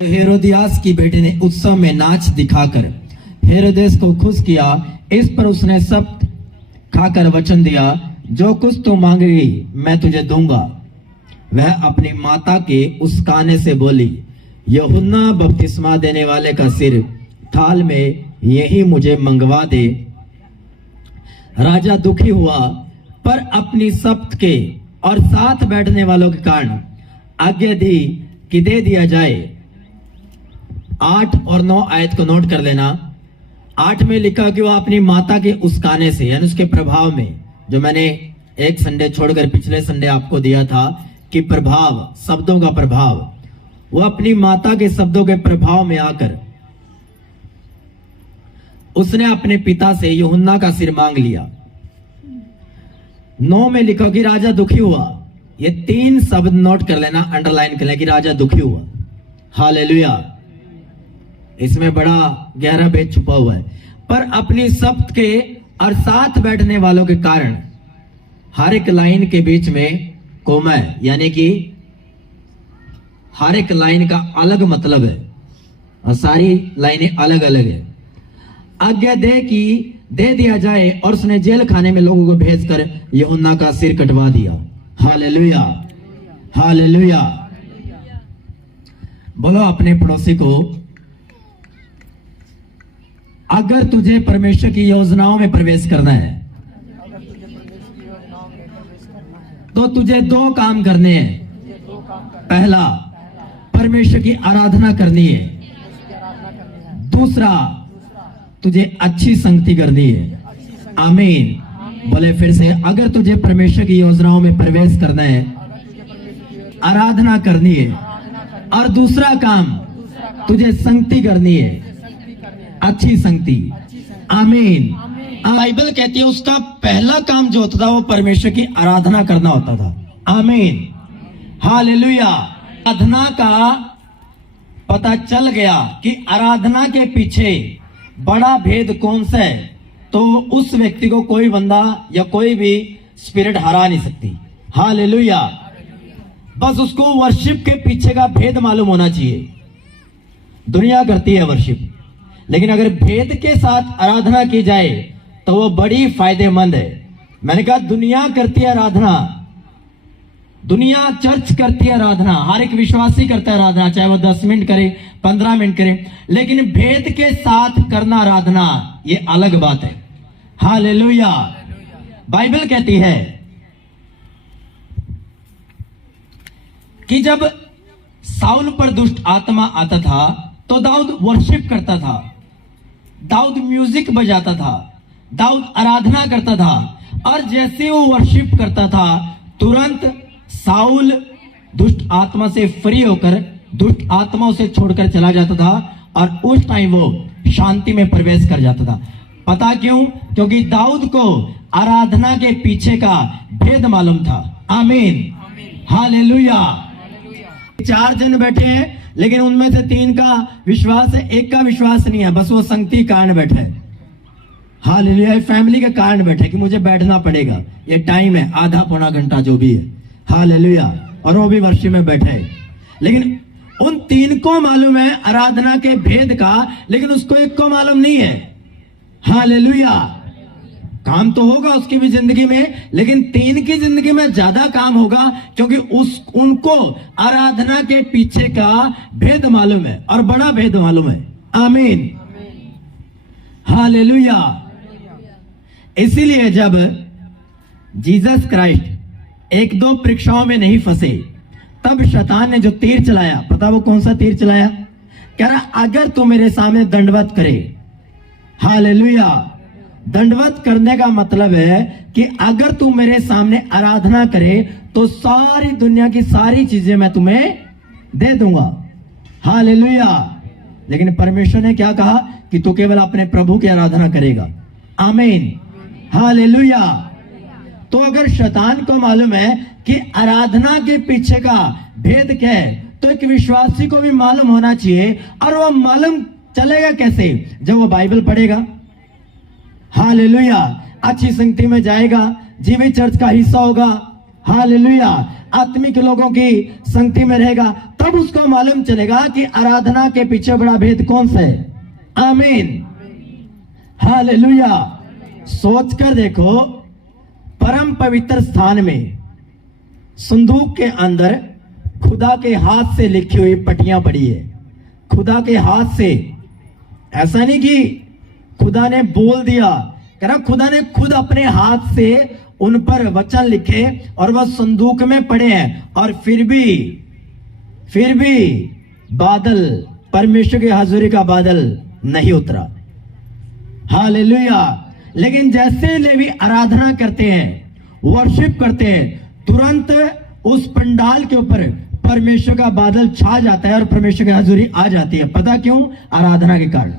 Herodias की बेटी ने उत्सव में नाच दिखाकर हेरोदेस को खुश किया। इस पर उसने सब खाकर वचन दिया, जो कुछ तू मांगेगी मैं तुझे दूंगा। वह अपनी माता के उस्काने से बोली, यूहन्ना बपतिस्मा देने वाले का सिर थाल में यही मुझे मंगवा दे। राजा दुखी हुआ, पर अपनी सप्त के और साथ बैठने वालों के कारण आज्ञा दी कि दे दिया जाए। 8 और 9 आयत को नोट कर लेना। 8 में लिखा कि वह अपनी माता के उस्काने से, यानी उसके प्रभाव में, जो मैंने एक संडे छोड़कर पिछले संडे आपको दिया था कि प्रभाव, शब्दों का प्रभाव, वह अपनी माता के शब्दों के प्रभाव में आकर उसने अपने पिता से यूहन्ना का सिर मांग लिया। 9 में लिखा कि राजा दुखी हुआ। ये 3 शब्द नोट कर लेना, अंडरलाइन कर लेना कि राजा दुखी हुआ। हालेलुया। इसमें बड़ा गहरा भेद छुपा हुआ है। पर अपनी शब्द के और साथ बैठने वालों के कारण हर एक लाइन के बीच में कोमा है, यानी कि हर एक लाइन का अलग मतलब है और सारी लाइनें अलग अलग है। आज्ञा दे कि दे दिया जाए, और उसने जेल खाने में लोगों को भेजकर यूहन्ना का सिर कटवा दिया। Hallelujah, hallelujah. बोलो अपने पड़ोसी को, अगर तुझे परमेश्वर की योजनाओं में प्रवेश करना है तो तुझे 2 काम करने हैं। पहला, परमेश्वर की आराधना करनी है। दूसरा, तुझे अच्छी संगति करनी है। आमीन। बोले फिर से, अगर तुझे परमेश्वर की योजनाओं में प्रवेश करना है, आराधना करनी है, और दूसरा काम तुझे संगति करनी है, अच्छी संगति। आमीन। बाइबल कहती है उसका पहला काम जो होता था वो परमेश्वर की आराधना करना होता था। आमीन, हालेलुया। आराधना का पता चल गया कि आराधना के पीछे बड़ा भेद कौन सा है, तो उस व्यक्ति को कोई बंदा या कोई भी स्पिरिट हरा नहीं सकती। हालेलुया। बस उसको वर्शिप के पीछे का भेद मालूम होना चाहिए। दुनिया करती है वर्शिप, लेकिन अगर भेद के साथ आराधना की जाए तो वो बड़ी फायदेमंद है। मैंने कहा दुनिया करती है आराधना, दुनिया चर्च करती है आराधना, हर एक विश्वासी करता है आराधना, चाहे वो 10 मिनट करे, 15 मिनट करे, लेकिन भेद के साथ करना आराधना ये अलग बात है। हालेलुया। बाइबल कहती है कि जब साउल पर दुष्ट आत्मा आता था तो दाऊद वर्शिप करता था, दाऊद म्यूजिक बजाता था, दाऊद आराधना करता था, और जैसे वो वर्शिप करता था तुरंत साउल दुष्ट आत्मा से फ्री होकर दुष्ट आत्माओं से छोड़कर चला जाता था, और उस टाइम वो शांति में प्रवेश कर जाता था। पता क्यों? क्योंकि दाऊद को आराधना के पीछे का भेद मालूम था। आमीन, हालेलुया। 4 जन बैठे हैं, लेकिन उनमें से 3 का विश्वास है, 1 का विश्वास नहीं है, बस वो संगति कारण बैठा है। हालेलुया। फैमिली के कारण बैठे कि मुझे बैठना पड़ेगा, ये टाइम है, आधा पौना घंटा जो भी है। हालेलुया। और वो भी वर्षी में बैठे है, लेकिन उन 3 को मालूम है आराधना के भेद का, लेकिन उसको 1 को मालूम नहीं है। हालेलुया। काम तो होगा उसकी भी जिंदगी में, लेकिन 3 की जिंदगी में ज्यादा काम होगा, क्योंकि उनको आराधना के पीछे का भेद मालूम है, और बड़ा भेद मालूम है। आमीन, हालेलुया। इसीलिए जब जीसस क्राइस्ट 1-2 परीक्षाओं में नहीं फंसे, तब शैतान ने जो तीर चलाया, पता वो कौन सा तीर चलाया? कह रहा अगर तू मेरे सामने दंडवत करे। हालेलुया। दंडवत करने का मतलब है कि अगर तू मेरे सामने आराधना करे तो सारी दुनिया की सारी चीजें मैं तुम्हें दे दूंगा। हालेलुया। लेकिन परमेश्वर ने क्या कहा कि तू केवल अपने प्रभु की आराधना करेगा। आमीन, हालेलुया। तो अगर शैतान को मालूम है कि आराधना के पीछे का भेद क्या है, तो एक विश्वासी को भी मालूम होना चाहिए। और वो मालूम चलेगा कैसे? जब वो बाइबल पढ़ेगा। हालेलुया। अच्छी संगति में जाएगा, जीवित चर्च का हिस्सा होगा। हालेलुया, आत्मिक लोगों की संगति में रहेगा, तब उसको मालूम चलेगा कि आराधना के पीछे बड़ा भेद कौन सा है। आमीन, हालेलुया। सोच कर देखो, परम पवित्र स्थान में संदूक के अंदर खुदा के हाथ से लिखी हुई पट्टियां पड़ी है। खुदा के हाथ से, ऐसा नहीं कि खुदा ने बोल दिया, कह रहा खुदा ने खुद अपने हाथ से उन पर वचन लिखे और वह संदूक में पड़े हैं, और फिर भी बादल, परमेश्वर की हजूरी का बादल नहीं उतरा। हालेलुया। लेकिन जैसे लेवी आराधना करते हैं, वर्शिप करते हैं, तुरंत उस पंडाल के ऊपर परमेश्वर का बादल छा जाता है और परमेश्वर की हजूरी आ जाती है। पता क्यों? आराधना के कारण।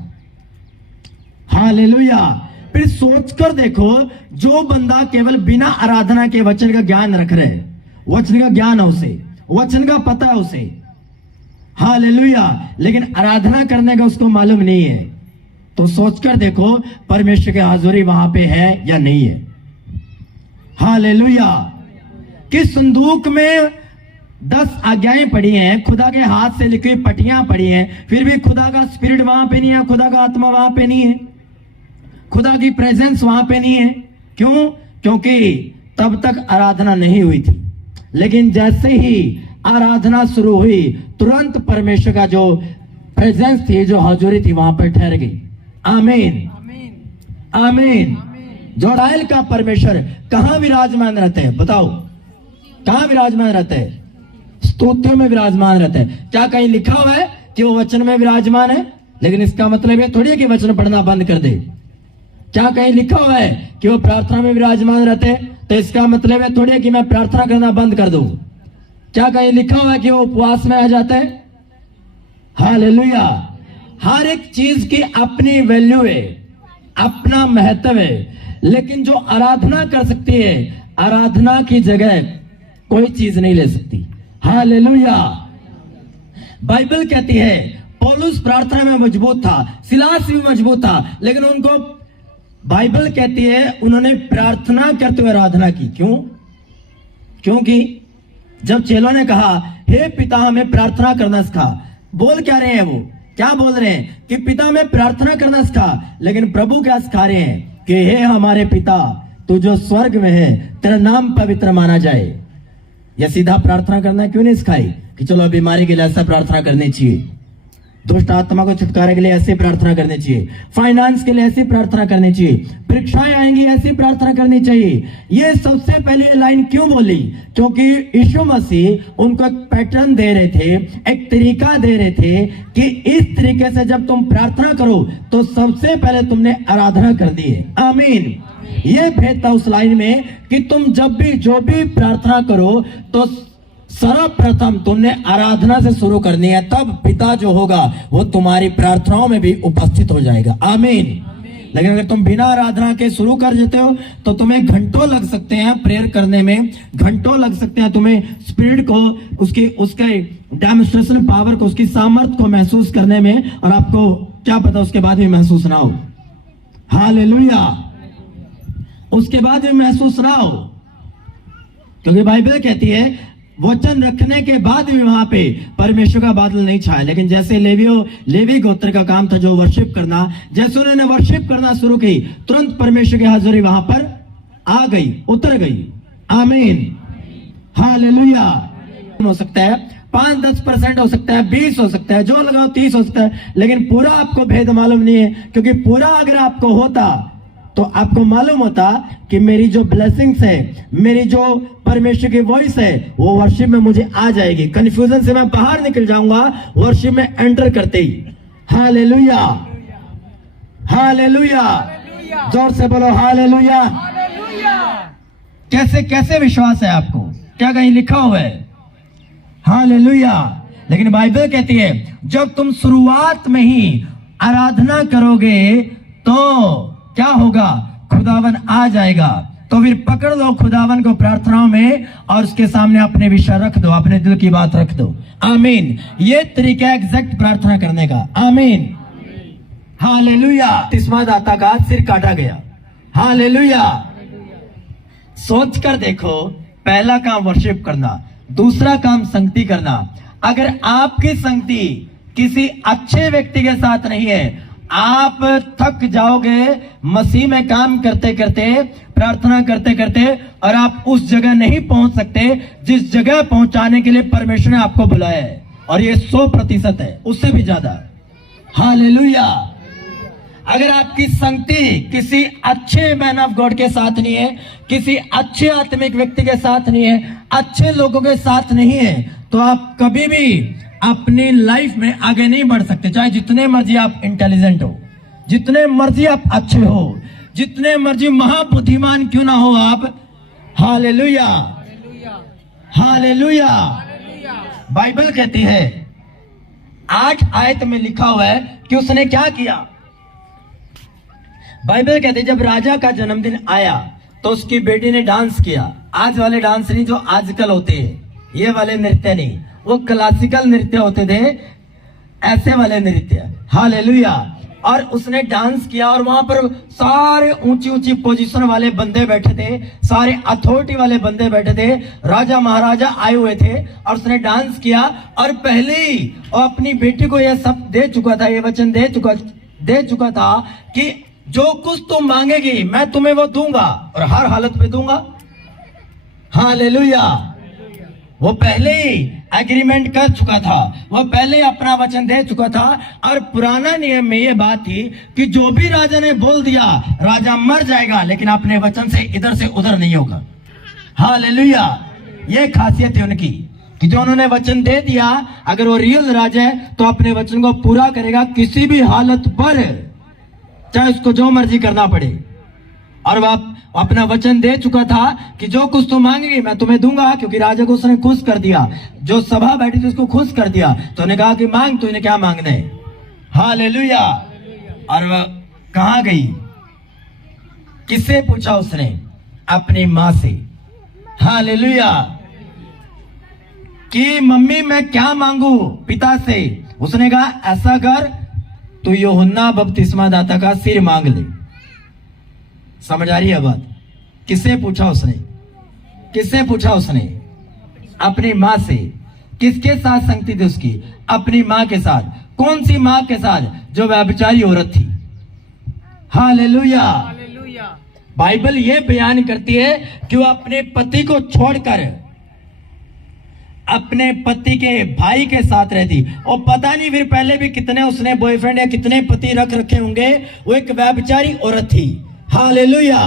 हालेलुया। फिर सोचकर देखो, जो बंदा केवल बिना आराधना के वचन का ज्ञान रख रहे हैं, वचन का ज्ञान है उसे, वचन का पता है उसे, हालेलुया, लेकिन आराधना करने का उसको मालूम नहीं है, तो सोचकर देखो परमेश्वर की हाजिरी वहां पे है या नहीं है। हालेलुया। किस संदूक में 10 आज्ञाएं पड़ी हैं, खुदा के हाथ से लिखी हुई पट्टियां पड़ी हैं, फिर भी खुदा का स्पिरिट वहां पे नहीं है, खुदा का आत्मा वहां पे नहीं है, खुदा की प्रेजेंस वहां पे नहीं है। क्यों? क्योंकि तब तक आराधना नहीं हुई थी। लेकिन जैसे ही आराधना शुरू हुई, तुरंत परमेश्वर का जो प्रेजेंस थी, जो हजूरी थी, वहां पर ठहर गई। आमीन, आमीन। जोड़ाइल का परमेश्वर कहां विराजमान रहते हैं? बताओ, कहां विराजमान रहते हैं? स्तुतियों में विराजमान रहते हैं। क्या कहीं लिखा हुआ है कि वो वचन में विराजमान है? लेकिन इसका मतलब ये थोड़ी है कि वचन पढ़ना बंद कर दे। क्या कहीं लिखा हुआ है कि वो प्रार्थना में विराजमान रहते हैं? तो इसका मतलब है थोड़ी है कि मैं प्रार्थना करना बंद कर दूं। क्या कहीं लिखा हुआ है कि वो उपवास में आ जाते हैं? हालेलुया। हर एक चीज की अपनी वैल्यू है, अपना महत्व है, लेकिन जो आराधना कर सकती है, आराधना की जगह कोई चीज नहीं ले सकती। हालेलुया। बाइबल कहती है पौलुस प्रार्थना में मजबूत था, सिलास भी मजबूत था, लेकिन उनको बाइबल कहती है उन्होंने प्रार्थना करते हुए आराधना की। क्यों? क्योंकि जब चेलों ने कहा हे पिता हमें प्रार्थना करना सिखा, बोल क्या रहे हैं वो? क्या बोल रहे हैं कि पिता हमें प्रार्थना करना सिखा, लेकिन प्रभु क्या सिखा रहे हैं कि हे हमारे पिता तू जो स्वर्ग में है, तेरा नाम पवित्र माना जाए। यह सीधा प्रार्थना करना क्यों नहीं सिखाई कि चलो बीमारी के लिए ऐसा प्रार्थना करनी चाहिए, दुष्ट आत्मा को छुटकारे के लिए ऐसी प्रार्थना करनी चाहिए, फाइनेंस के लिए ऐसी प्रार्थना करनी चाहिए, परीक्षाएं आएंगी ऐसी प्रार्थना करनी चाहिए। ये सबसे पहले लाइन क्यों बोली? क्योंकि यीशु मसीह उनको एक पैटर्न दे रहे थे, एक तरीका दे रहे थे कि इस तरीके से जब तुम प्रार्थना करो तो सबसे पहले तुमने आराधना कर दी है। आमीन। ये भेद था उस लाइन में कि तुम जब भी जो भी प्रार्थना करो तो सर्वप्रथम तुमने आराधना से शुरू करनी है, तब पिता जो होगा वो तुम्हारी प्रार्थनाओं में भी उपस्थित हो जाएगा। आमीन। लेकिन अगर तुम बिना आराधना के शुरू कर देते हो तो तुम्हें घंटों लग सकते हैं प्रेयर करने में, घंटों लग सकते हैं तुम्हें स्पिरिट को, उसके डेमोन्स्ट्रेशन पावर को, उसकी सामर्थ्य को महसूस करने में, और आपको क्या पता उसके बाद भी महसूस ना हो। हालेलुया। उसके बाद भी महसूस ना हो, क्योंकि बाइबल कहती है वचन रखने के बाद भी वहां पे परमेश्वर का बादल नहीं छाया। लेकिन जैसे लेवी गोत्र का काम था जो वर्शिप करना, जैसे उन्होंने वर्शिप करना शुरू की, तुरंत परमेश्वर की हाजिरी वहां पर आ गई, उतर गई। आमीन। हालेलुया। हो सकता है 5-10% हो सकता है, 20 हो सकता है, जो लगाओ 30 हो सकता है, लेकिन पूरा आपको भेद मालूम नहीं है। क्योंकि पूरा अगर आपको होता तो आपको मालूम होता कि मेरी जो ब्लेसिंग्स है, मेरी जो परमेश्वर की वॉइस है, वो वर्शिप में मुझे आ जाएगी। कंफ्यूजन से मैं बाहर निकल जाऊंगा वर्शिप में एंटर करते ही। Hallelujah, hallelujah. जोर से बोलो हालेलुया। कैसे कैसे विश्वास है आपको? क्या कहीं लिखा हुआ है? हालेलुया। लेकिन बाइबल कहती है जब तुम शुरुआत में ही आराधना करोगे तो क्या होगा? खुदावन आ जाएगा। तो फिर पकड़ लो खुदावन को प्रार्थनाओं में और उसके सामने अपने विषय रख दो, अपने दिल की बात रख दो। आमीन। ये तरीका एग्जैक्ट प्रार्थना करने का। आमीन। हालेलुया। तिस्मा दाता का सिर काटा गया। हालेलुया। सोच कर देखो, पहला काम वर्शिप करना, दूसरा काम संगति करना। अगर आपकी संगति किसी अच्छे व्यक्ति के साथ नहीं है, आप थक जाओगे मसीह में काम करते करते, प्रार्थना करते करते, और आप उस जगह नहीं पहुंच सकते जिस जगह पहुंचाने के लिए परमेश्वर ने आपको बुलाया है। और ये 100% है, उससे भी ज्यादा। हालेलुया। अगर आपकी संगति किसी अच्छे मैन ऑफ गॉड के साथ नहीं है, किसी अच्छे आत्मिक व्यक्ति के साथ नहीं है, अच्छे लोगों के साथ नहीं है, तो आप कभी भी अपनी लाइफ में आगे नहीं बढ़ सकते। चाहे जितने मर्जी आप इंटेलिजेंट हो, जितने मर्जी आप अच्छे हो, जितने मर्जी महाबुद्धिमान क्यों ना हो आप। Hallelujah, hallelujah. बाइबल कहती है 8 आयत में लिखा हुआ है कि उसने क्या किया। बाइबल कहती है जब राजा का जन्मदिन आया तो उसकी बेटी ने डांस किया। आज वाले डांस नहीं जो आजकल होते हैं, ये वाले नृत्य नहीं, वो क्लासिकल नृत्य होते थे, ऐसे वाले नृत्य। हालेलुया। और उसने डांस किया और वहां पर सारे ऊंची ऊंची पोजीशन वाले बंदे बैठे थे, सारे अथॉरिटी वाले बंदे बैठे थे, राजा महाराजा आए हुए थे, और उसने डांस किया। और पहले ही वो अपनी बेटी को यह सब दे चुका था, ये वचन दे चुका था कि जो कुछ तुम मांगेगी मैं तुम्हें वो दूंगा, और हर हालत में दूंगा। हालेलुया। वो पहले ही एग्रीमेंट कर चुका था, वो पहले ही अपना वचन दे चुका था। और पुराना नियम में ये बात थी कि जो भी राजा ने बोल दिया, राजा मर जाएगा लेकिन अपने वचन से इधर से उधर नहीं होगा। हालेलुया। ये खासियत है उनकी कि जो उन्होंने वचन दे दिया, अगर वो रियल राजा है तो अपने वचन को पूरा करेगा किसी भी हालत पर, चाहे उसको जो मर्जी करना पड़े। और वह अपना वचन दे चुका था कि जो कुछ तुम मांगेगी मैं तुम्हें दूंगा, क्योंकि राजा को उसने खुश कर दिया, जो सभा बैठी थी उसको खुश कर दिया। तो उन्हें कहा कि मांग, तूने क्या मांगना है। हालेलुया। और वह कहां गई, किससे पूछा उसने, अपनी मां से। हालेलुया। कि मम्मी मैं क्या मांगू, पिता से। उसने कहा ऐसा कर, तू यूहन्ना बपतिस्मा दाता का सिर मांग ले। समझ आ रही है बात। किससे पूछा उसने, किससे पूछा उसने, अपनी मां से। किसके साथ संगति थी उसकी, अपनी मां के साथ। कौन सी मां के साथ, जो व्यभिचारी औरत थी। हालेलुया। बाइबल ये बयान करती है कि वो अपने पति को छोड़कर अपने पति के भाई के साथ रहती। और पता नहीं फिर पहले भी कितने उसने बॉयफ्रेंड या कितने पति रख रखे होंगे, वो एक व्यभिचारी औरत थी। हालेलुया।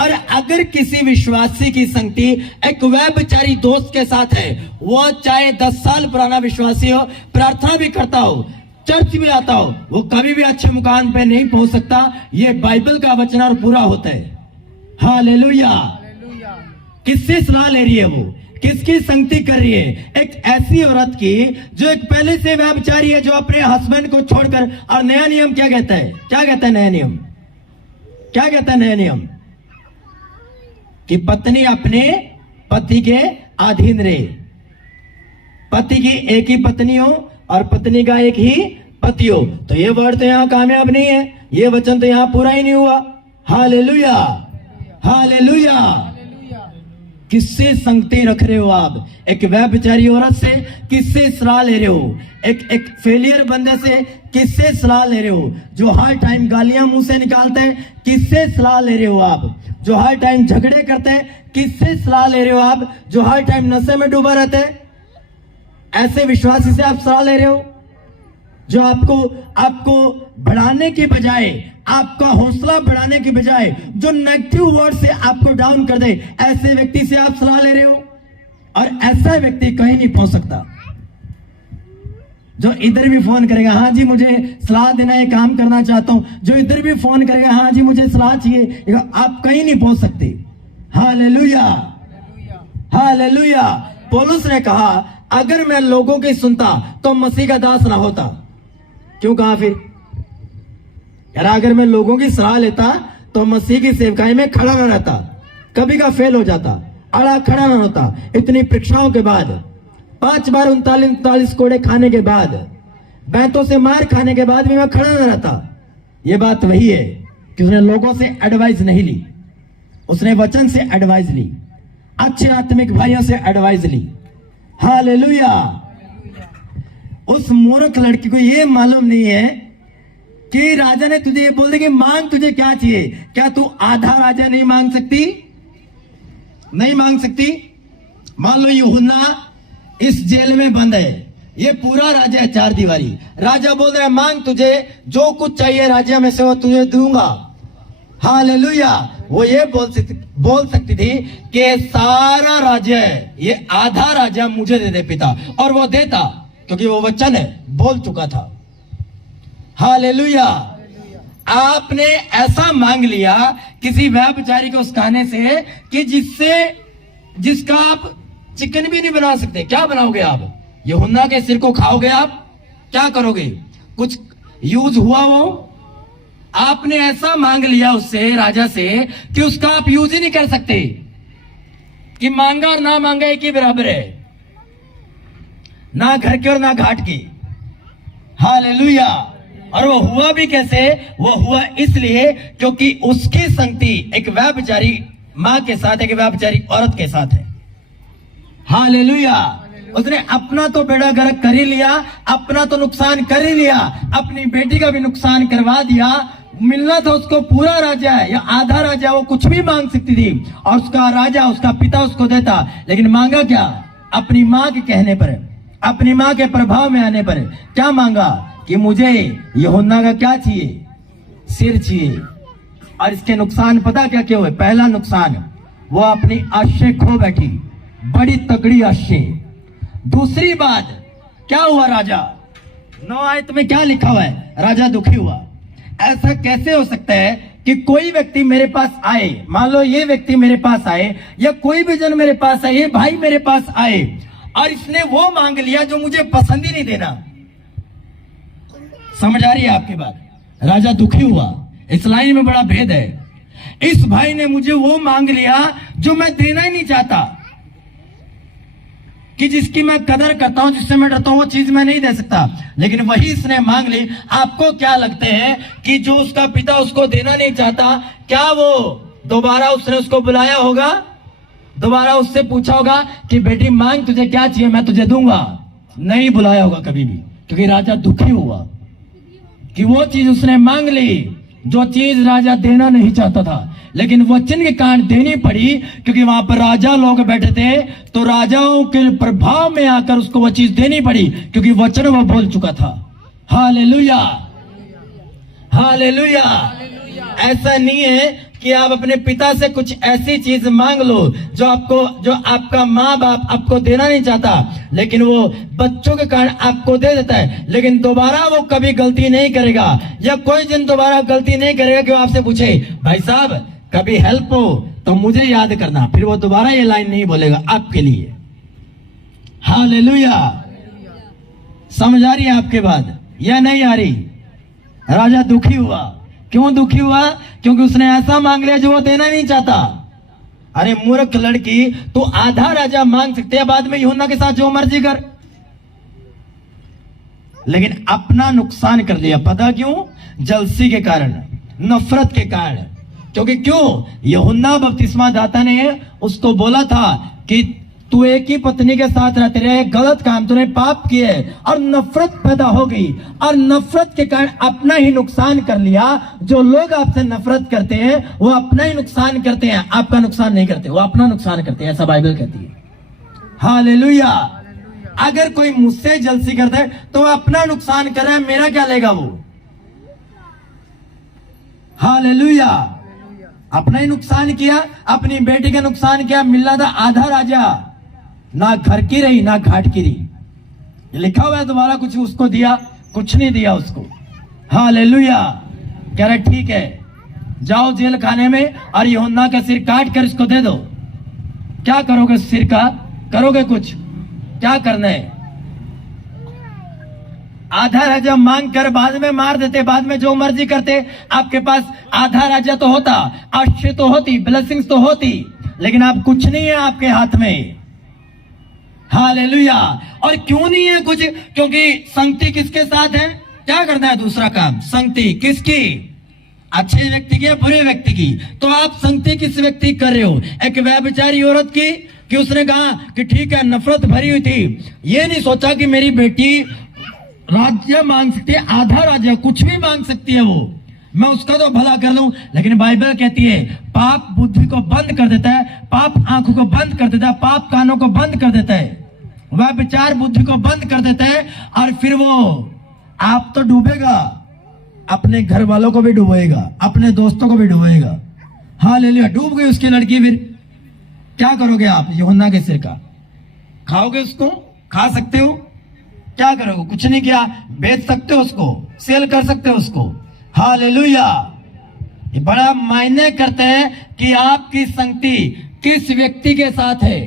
और अगर किसी विश्वासी की संगति एक व्यभिचारी दोस्त के साथ है, वो चाहे 10 साल पुराना विश्वासी हो, प्रार्थना भी करता हो, चर्च भी आता हो, वो कभी भी अच्छे मुकाम पे नहीं पहुंच सकता। ये बाइबल का वचन और पूरा होता है। हालेलुया। किससे सलाह ले रही है वो, किसकी संगति कर रही है, एक ऐसी औरत की जो एक पहले से व्यभिचारी है, जो अपने हस्बैंड को छोड़कर। और नया नियम क्या कहता है, क्या कहता है नया नियम, क्या कहता है नया नियम, कि पत्नी अपने पति के अधीन रहे। पति की एक ही पत्नी हो और पत्नी का एक ही पति हो। तो ये वर्ड तो यहां कामयाब नहीं है, ये वचन तो यहां पूरा ही नहीं हुआ। Hallelujah, hallelujah. किससे संगति रख रहे हो आप, एक व्यभिचारी औरत से किससे सलाह ले रहे हो, एक फेलियर बंदे से किससे सलाह ले रहे हो, जो हर टाइम गालियां मुंह से निकालते हैं, किससे सलाह ले रहे हो आप, जो हर टाइम झगड़े करते हैं, किससे सलाह ले रहे हो आप, जो हर टाइम नशे में डूबा रहते हैं, ऐसे विश्वासी से आप सलाह ले रहे हो, जो आपको बढ़ाने की बजाय, आपका हौसला बढ़ाने की बजाय, जो नेगेटिव वर्ड से आपको डाउन कर दे, ऐसे व्यक्ति से आप सलाह ले रहे हो। और ऐसा व्यक्ति कहीं नहीं पहुंच सकता। जो इधर भी फोन करेगा, हाँ जी मुझे सलाह देना है, काम करना चाहता हूं, जो इधर भी फोन करेगा, हाँ जी मुझे सलाह चाहिए, आप कहीं नहीं पहुंच सकते। Hallelujah, hallelujah. पौलुस ने कहा अगर मैं लोगों की सुनता तो मसीह का दास ना होता। क्यों कहा फिर, यार अगर मैं लोगों की सलाह लेता तो मसीह की सेवकाई में खड़ा ना रहता, कभी का फेल हो जाता, अड़ा खड़ा ना होता। इतनी परीक्षाओं के बाद, 5 बार 39 कोड़े खाने के बाद, बैंतों से मार खाने के बाद भी मैं खड़ा ना रहता। ये बात वही है कि उसने लोगों से एडवाइस नहीं ली, उसने वचन से एडवाइस ली। अच्छे आत्मिक भाइयों से एडवाइस ली। हालेलुया। उस मूर्ख लड़की को ये मालूम नहीं है कि राजा ने तुझे ये बोल दिया कि मांग, तुझे क्या चाहिए। क्या तू आधा राजा नहीं मांग सकती? नहीं मांग सकती। मान लो यूहन्ना इस जेल में बंद है, ये पूरा राजा है 4 दीवारी। राजा बोल रहा है मांग, तुझे जो कुछ चाहिए राज्य में से वो तुझे दूंगा। हालेलुया। वो ये बोल सकती थी कि सारा राज्य है, ये आधा राज्य मुझे दे दे पिता, और वो देता, क्योंकि वो वचन है, बोल चुका था। हालेलुया। आपने ऐसा मांग लिया किसी व्यभिचारी को उस खाने से कि जिसका आप चिकन भी नहीं बना सकते। क्या बनाओगे आप? यूहन्ना के सिर को खाओगे आप? क्या करोगे? कुछ यूज हुआ वो? आपने ऐसा मांग लिया उससे, राजा से, कि उसका आप यूज ही नहीं कर सकते, कि मांगा और ना मांगा एक ही बराबर है, ना घर की और ना घाट की। हालेलुया। और वो हुआ भी कैसे? वो हुआ इसलिए क्योंकि उसकी संगति एक व्यभिचारी मां के साथ, एक व्यभिचारी औरत के साथ है। हालेलुया। उसने अपना तो बेड़ा गर्क कर ही लिया, अपना तो नुकसान कर ही लिया, अपनी बेटी का भी नुकसान करवा दिया। मिलना था उसको पूरा राजा है या आधा राजा, वो कुछ भी मांग सकती थी और उसका राजा, उसका पिता उसको देता। लेकिन मांगा क्या? अपनी मां के कहने पर, अपनी मां के प्रभाव में आने पर क्या मांगा कि मुझे यूहन्ना का क्या चाहिए? सिर चाहिए। और इसके नुकसान पता क्या क्या हुए? पहला नुकसान, वो अपनी आशय खो बैठी, बड़ी तगड़ी आशय। दूसरी बात क्या हुआ? राजा 9 आयत में क्या लिखा हुआ है? राजा दुखी हुआ। ऐसा कैसे हो सकता है कि कोई व्यक्ति मेरे पास आए, मान लो ये व्यक्ति मेरे पास आए या कोई भी जन मेरे पास आए, ये भाई मेरे पास आए और इसने वो मांग लिया जो मुझे पसंद ही नहीं देना। समझ आ रही है आपकी बात? राजा दुखी हुआ। इस लाइन में बड़ा भेद है। इस भाई ने मुझे वो मांग लिया जो मैं देना ही नहीं चाहता, कि जिसकी मैं कदर करता हूं, जिससे मैं डरता हूं, वो चीज मैं नहीं दे सकता, लेकिन वही इसने मांग ली। आपको क्या लगते हैं कि जो उसका पिता उसको देना नहीं चाहता, क्या वो दोबारा उसने उसको बुलाया होगा? दोबारा उससे पूछा होगा कि बेटी मांग, तुझे क्या चाहिए, मैं तुझे दूंगा? नहीं बुलाया होगा कभी भी, क्योंकि राजा दुखी हुआ कि वो चीज उसने मांग ली जो चीज राजा देना नहीं चाहता था, लेकिन वचन के कारण देनी पड़ी, क्योंकि वहां पर राजा लोग बैठे थे। तो राजाओं के प्रभाव में आकर उसको वो चीज देनी पड़ी, क्योंकि वचन वो बोल चुका था। हालेलुया। हालेलुया। ऐसा नहीं है कि आप अपने पिता से कुछ ऐसी चीज मांग लो जो आपका माँ बाप आपको देना नहीं चाहता, लेकिन वो बच्चों के कारण आपको दे देता है, लेकिन दोबारा वो कभी गलती नहीं करेगा, या कोई जन दोबारा गलती नहीं करेगा कि वो आपसे पूछे भाई साहब कभी हेल्प हो तो मुझे याद करना, फिर वो दोबारा ये लाइन नहीं बोलेगा आपके लिए। हालेलुया। समझ आ रही है आपके बात या नहीं आ रही? राजा दुखी हुआ। क्यों दुखी हुआ? क्योंकि उसने ऐसा मांग लिया जो वो देना नहीं चाहता। अरे मूर्ख लड़की, तू आधा राजा मांग सकते हैं, बाद में यूहन्ना के साथ जो मर्जी कर, लेकिन अपना नुकसान कर लिया। पता क्यों? जलसी के कारण, नफरत के कारण। क्योंकि क्यों? यूहन्ना बपतिस्मा दाता ने उसको बोला था कि तू एक ही पत्नी के साथ रहते रहे, गलत काम, तूने पाप किए, और नफरत पैदा हो गई, और नफरत के कारण अपना ही नुकसान कर लिया। जो लोग आपसे नफरत करते हैं वो अपना ही नुकसान करते हैं, आपका नुकसान नहीं करते, वो अपना नुकसान करते हैं, ऐसा बाइबल कहती है। हालेलुया। अगर कोई मुझसे जलसी करता है तो वो अपना नुकसान कर रहा है, मेरा क्या लेगा वो? हालेलुया। अपना ही नुकसान किया, अपनी बेटी का नुकसान किया। मिलना था आधा राजा, ना घर की रही ना घाट की रही। लिखा हुआ है, दोबारा कुछ उसको दिया? कुछ नहीं दिया उसको। हालेलुया। कह रहे ठीक है, जाओ जेल खाने में और यूहन्ना का सिर काट कर इसको दे दो। क्या करोगे सिर का? करोगे कुछ? क्या करना है? आधा राजा मांग कर बाद में मार देते, बाद में जो मर्जी करते। आपके पास आधा राजा तो होता, आशीष तो होती, ब्लेसिंग्स तो होती, लेकिन आप कुछ नहीं है आपके हाथ में। हालेलुया। और क्यों नहीं है कुछ? क्योंकि संगति किसके साथ है? क्या करना है दूसरा काम? संगति किसकी? अच्छे व्यक्ति की या बुरे व्यक्ति की? तो आप संगति किस व्यक्ति कर रहे हो? एक व्यभिचारी औरत की कि उसने कहा कि ठीक है, नफरत भरी हुई थी। ये नहीं सोचा कि मेरी बेटी राज्य मांग सकती है, आधा राज्य, कुछ भी मांग सकती है, वो मैं उसका तो भला कर लूं। लेकिन बाइबल कहती है पाप बुद्धि को बंद कर देता है, पाप आंखों को बंद कर देता है, पाप कानों को बंद कर देता है, वह विचार बुद्धि को बंद कर देता है। और फिर वो आप तो डूबेगा, अपने घर वालों को भी डूबेगा, अपने दोस्तों को भी डूबेगा। हालेलुया, डूब गई उसकी लड़की। फिर क्या करोगे आप? यूहन्ना के सिर का खाओगे? उसको खा सकते हो? क्या करोगे? कुछ नहीं किया। बेच सकते हो उसको, सेल कर सकते हो उसको। हालेलुया, ये बड़ा मायने करते हैं कि आपकी संगति किस व्यक्ति के साथ है।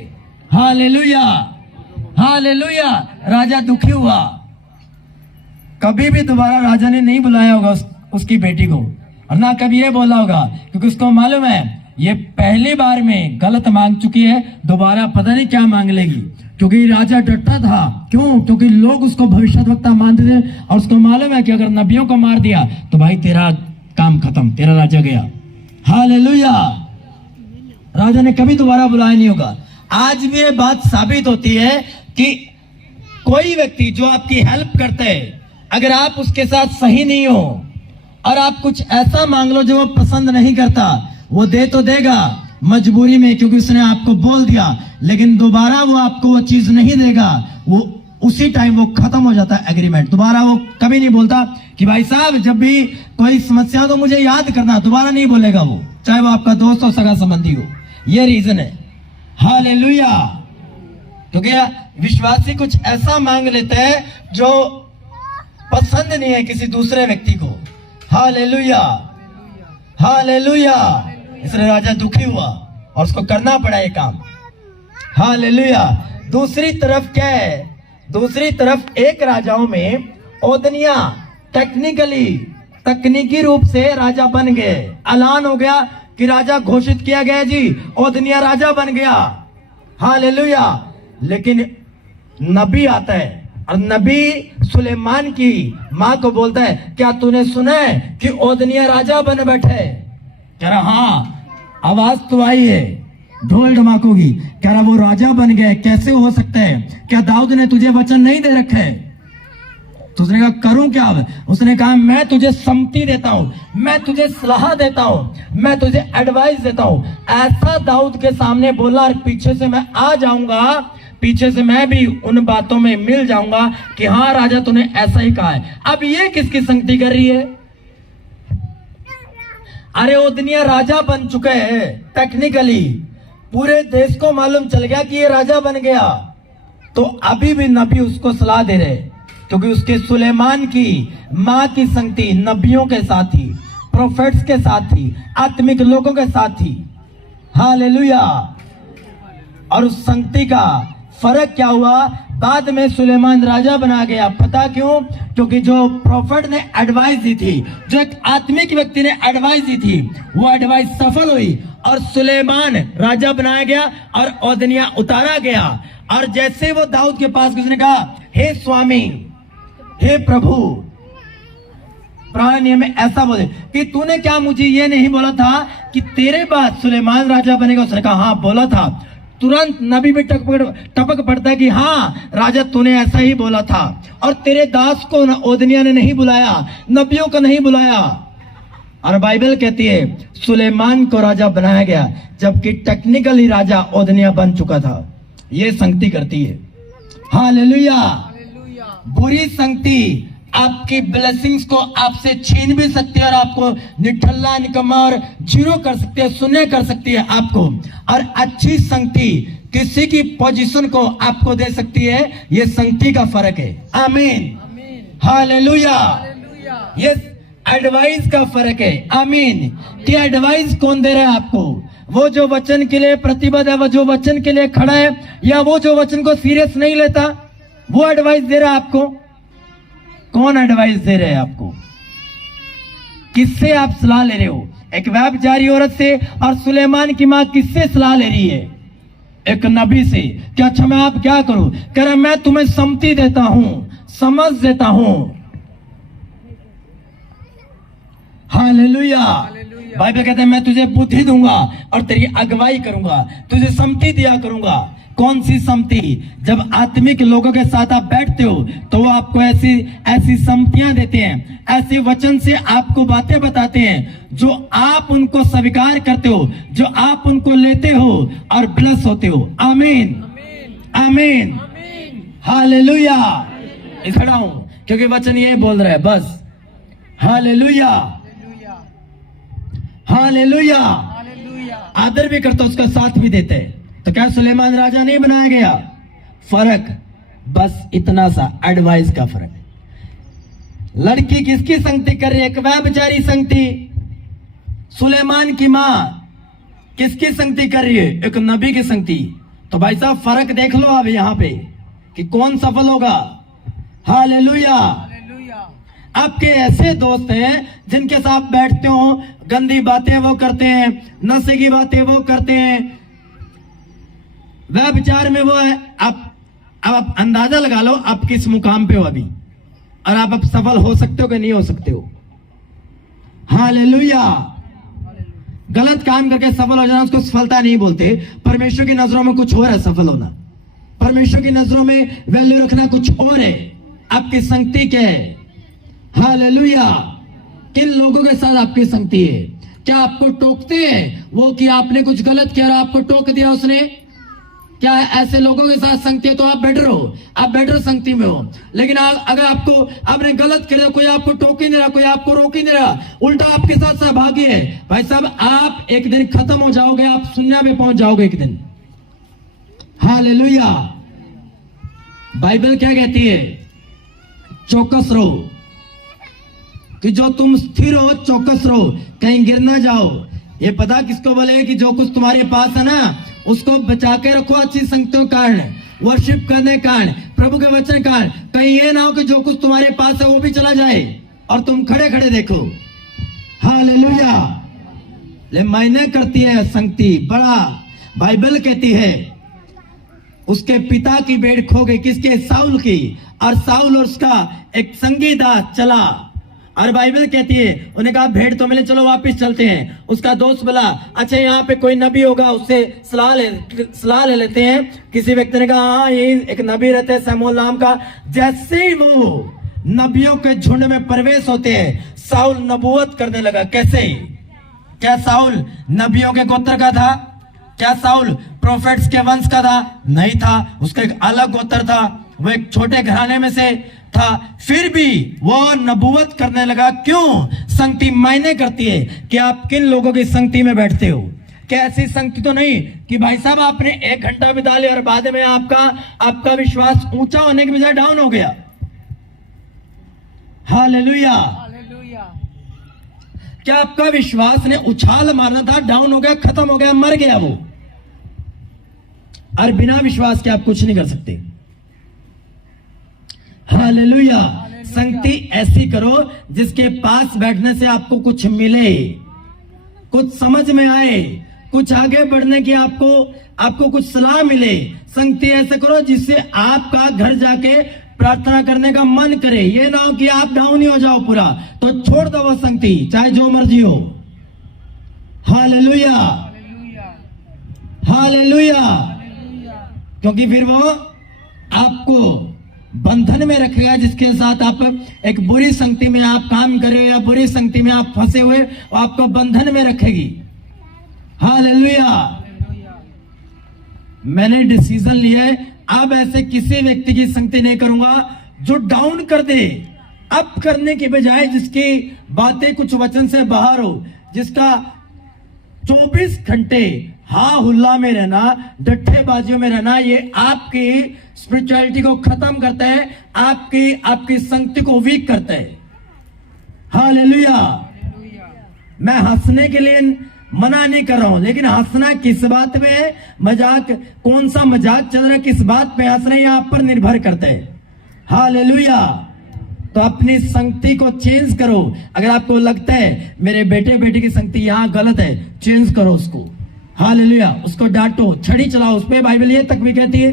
Hallelujah, hallelujah. राजा दुखी हुआ, कभी भी दोबारा राजा ने नहीं बुलाया होगा उसकी बेटी को, और ना कभी ये बोला होगा, क्योंकि उसको मालूम है ये पहली बार में गलत मांग चुकी है, दोबारा पता नहीं क्या मांग लेगी। क्योंकि राजा डरता था, क्यों? क्योंकि लोग उसको भविष्यद्वक्ता मानते थे, और उसको मालूम है कि अगर नबियों को मार दिया तो भाई तेरा काम खत्म, तेरा राजा गया। हालेलुया, राजा ने कभी दोबारा बुलाया नहीं होगा। आज भी ये बात साबित होती है कि कोई व्यक्ति जो आपकी हेल्प करता है, अगर आप उसके साथ सही नहीं हो और आप कुछ ऐसा मांग लो जो वो पसंद नहीं करता, वो दे तो देगा मजबूरी में, क्योंकि उसने आपको बोल दिया, लेकिन दोबारा वो आपको वो चीज नहीं देगा। वो उसी टाइम वो खत्म हो जाता है एग्रीमेंट। दोबारा वो कभी नहीं बोलता कि भाई साहब जब भी कोई समस्या तो मुझे याद करना, दोबारा नहीं बोलेगा वो, चाहे वो आपका दोस्त हो, सगा संबंधी हो। ये रीजन है। हालेलुया, क्योंकि विश्वासी कुछ ऐसा मांग लेते हैं जो पसंद नहीं है किसी दूसरे व्यक्ति को। Hallelujah, hallelujah. इसलिए राजा दुखी हुआ और उसको करना पड़ा ये काम। हालेलुया। दूसरी तरफ क्या है? दूसरी तरफ एक राजाओं में ओदनिया तकनीकी रूप से राजा बन गए। ऐलान हो गया कि राजा घोषित किया गया जी, ओदनिया राजा बन गया। हालेलुया। लेकिन नबी आता है और नबी सुलेमान की मां को बोलता है, क्या तूने सुना है कि ओदनिया राजा बन बैठे? कह रहा हाँ, आवाज तो आई है ढोल ढमाकों की। कह रहा वो राजा बन गए, कैसे हो सकता है? क्या दाऊद ने तुझे वचन नहीं दे रखे है? तो उसने कहा करूं क्या? उसने कहा मैं तुझे सम्मति देता हूं, मैं तुझे सलाह देता हूं, मैं तुझे एडवाइस देता हूं। ऐसा दाऊद के सामने बोला और पीछे से मैं आ जाऊंगा, पीछे से मैं भी उन बातों में मिल जाऊंगा कि हाँ राजा तूने ऐसा ही कहा है। अब ये किसकी संगति कर रही है? अरे ओदनिया राजा बन चुके हैं, टेक्निकली पूरे देश को मालूम चल गया कि ये राजा बन गया, तो अभी भी नबी उसको सलाह दे रहे, क्योंकि उसके सुलेमान की मां की संगति नबियों के साथ थी, प्रोफेट्स के साथ थी, आत्मिक लोगों के साथ थी। हालेलुया। और उस संगति का फर्क क्या हुआ? बाद में सुलेमान राजा बना गया। पता क्यों? क्योंकि जो प्रोफेट ने एडवाइस दी थी, जो एक आत्मिक व्यक्ति ने एडवाइस दी थी, वो एडवाइस सफल हुई और सुलेमान राजा बनाया गया और ओदनिया उतारा गया। और जैसे वो दाऊद के पास उसने कहा, हे स्वामी, हे प्रभु, पुराने नियम में ऐसा बोले कि तूने क्या मुझे ये नहीं बोला था कि तेरे बाद सुलेमान राजा बनेगा? उसने कहा हाँ बोला था। तुरंत नबी भी टपक पड़ता है कि हाँ राजा तूने ऐसा ही बोला था, और तेरे दास को ओदनिया ने नहीं बुलाया, नबियों को नहीं बुलाया। और बाइबल कहती है सुलेमान को राजा बनाया गया, जबकि टेक्निकली राजा ओदनिया बन चुका था। ये संगति करती है। हालेलुया। बुरी संगति आपकी ब्लेसिंग्स को आपसे छीन भी सकती है और आपको निठल्ला, निकम्मा और जीरो कर सकती है, शून्य कर सकती है आपको। और अच्छी संगति किसी की पोजीशन को आपको दे सकती है। ये संगति का फर्क है। आमीन। हालेलुया। ये एडवाइस का फर्क है। आमीन। कि एडवाइस कौन दे रहा है आपको? वो जो वचन के लिए प्रतिबद्ध है, वो जो वचन के लिए खड़ा है, या वो जो वचन को सीरियस नहीं लेता, वो एडवाइस दे रहा है आपको? कौन एडवाइस दे रहे हैं आपको? किससे आप सलाह ले रहे हो? एक व्यभिचारी औरत से। और सुलेमान की मां किससे सलाह ले रही है? एक नबी से। क्या अच्छा मैं आप क्या करूं? कह रहा मैं तुम्हें सम्मति देता हूं, समझ देता हूं। हालेलुया। बाइबल कहते हैं मैं तुझे बुद्धि दूंगा और तेरी अगुवाई करूंगा, तुझे सम्मति दिया करूंगा। कौन सी सम्मति? जब आत्मिक लोगों के साथ आप बैठते हो तो वो आपको ऐसी ऐसी सम्मतियां देते हैं, ऐसे वचन से आपको बातें बताते हैं जो आप उनको स्वीकार करते हो, जो आप उनको लेते हो और ब्लेस होते हो। आमीन, आमीन, हालेलुया। खड़ा हूं क्योंकि वचन ये बोल रहा है बस। Hallelujah, hallelujah. आदर भी करते, उसका साथ भी देते। तो क्या सुलेमान राजा नहीं बनाया गया? फर्क बस इतना सा, एडवाइस का फर्क। लड़की किसकी संगति कर रही है? एक व्यभिचारी संगति। सुलेमान की मां किसकी संगति कर रही है? एक नबी की संगति। तो भाई साहब फर्क देख लो अब यहां पे कि कौन सफल होगा। हालेलुया। आपके ऐसे दोस्त हैं जिनके साथ बैठते हो, गंदी बातें वो करते हैं, नशे की बातें वो करते हैं, व्यभिचार में वो है। आप अंदाजा लगा लो आप किस मुकाम पे हो अभी, और आप अब सफल हो सकते हो कि नहीं हो सकते हो। हालेलुया। गलत काम करके सफल हो जाना उसको सफलता नहीं बोलते। परमेश्वर की नजरों में कुछ और है सफल होना। परमेश्वर की नजरों में वैल्यू रखना कुछ और है। आपकी संगति क्या है? हालेलुया। किन लोगों के साथ आपकी संगति है? क्या आपको टोकते हैं वो कि आपने कुछ गलत किया और आपको टोक दिया उसने? क्या ऐसे लोगों के साथ संगति है तो आप बेटर हो, आप बेटर संगति में हो। लेकिन अगर आपने गलत किया, कोई आपको टोक ही नहीं रहा, कोई आपको रोक ही नहीं रहा, उल्टा आपके साथ सहभागी है, भाई साहब आप एक दिन खत्म हो जाओगे, आप शून्य पे पहुंच जाओगे एक दिन। हालेलुया। बाइबल क्या कहती है? चौकस रहो कि जो तुम स्थिर हो, चौकस रहो, कहीं गिर ना जाओ। ये पता किसको बोले कि जो कुछ तुम्हारे पास है ना उसको बचा के रखो अच्छी संगतियों के कारण, वर्शिप करने के कारण, प्रभु के वचन के कारण। कहीं ये ना हो कि जो कुछ तुम्हारे पास है वो भी चला जाए और तुम खड़े खड़े देखो। हालेलुया। ले मायने करती है संगति बड़ा। बाइबल कहती है उसके पिता की भेड़ खो गई, किसके? साउल की। और साउल और उसका एक संगी दास चला और बाइबल कहती है उन्हें कहा भेड़ तो मिले, चलो वापस चलते हैं। उसका दोस्त बोला अच्छा यहाँ पे कोई नबी होगा, उससे सलाह ले लेते हैं। किसी व्यक्ति ने कहा हाँ यही एक नबी रहते हैं शमूएल नाम का। जैसे ही वो नबियों के झुंड में प्रवेश होते हैं साउल नबूवत करने लगा। कैसे? क्या साउल नबियों के गोत्र का था? क्या साउल प्रोफेट्स के वंश का था? नहीं था। उसका एक अलग गोत्र था, वो एक छोटे घराने में से था। फिर भी वो नबूवत करने लगा। क्यों? संगति मायने करती है कि आप किन लोगों की संगति में बैठते हो। क्या ऐसी संगति तो नहीं कि भाई साहब आपने 1 घंटा बिता लिया और बाद में आपका विश्वास ऊंचा होने के बजाय डाउन हो गया। हालेलुया। क्या आपका विश्वास ने उछाल मारना था, डाउन हो गया, खत्म हो गया, मर गया वो? और बिना विश्वास के आप कुछ नहीं कर सकते। हालेलुया। संगति ऐसी करो जिसके पास बैठने से आपको कुछ मिले, कुछ समझ में आए, कुछ आगे बढ़ने की आपको कुछ सलाह मिले। संगति ऐसे करो जिससे आपका घर जाके प्रार्थना करने का मन करे। ये ना हो कि आप डाउन ही हो जाओ पूरा, तो छोड़ दो वो संगति, चाहे जो मर्जी हो। Hallelujah, hallelujah. क्योंकि फिर वो आपको बंधन में रखेगा। जिसके साथ आप एक बुरी संगति में आप काम कर रहे हो या बुरी संगति में आप फंसे हुए, वो आपको बंधन में रखेगी। हालेलुया। मैंने डिसीजन लिया है अब ऐसे किसी व्यक्ति की संगति नहीं करूंगा जो डाउन कर दे, अप करने की बजाय जिसकी बातें कुछ वचन से बाहर हो, जिसका 24 घंटे हा हुल्ला में रहना, डट्ठेबाजियों में रहना, ये आपकी स्पिरिचुअलिटी को खत्म करता है, आपकी संगति को वीक करता है। हालेलुया। मैं हंसने के लिए मना नहीं कर रहा हूं, लेकिन हंसना किस बात में है, मजाक कौन सा मजाक चल रहा है, किस बात पे हंस रहे हैं, आप पर निर्भर करता है। हालेलुया। तो अपनी संगति को चेंज करो। अगर आपको लगता है मेरे बेटे बेटी की संगति यहां गलत है, चेंज करो उसको। हालेलुया। उसको डांटो, छड़ी चलाओ उस पे। बाइबल ये तक भी कहती है,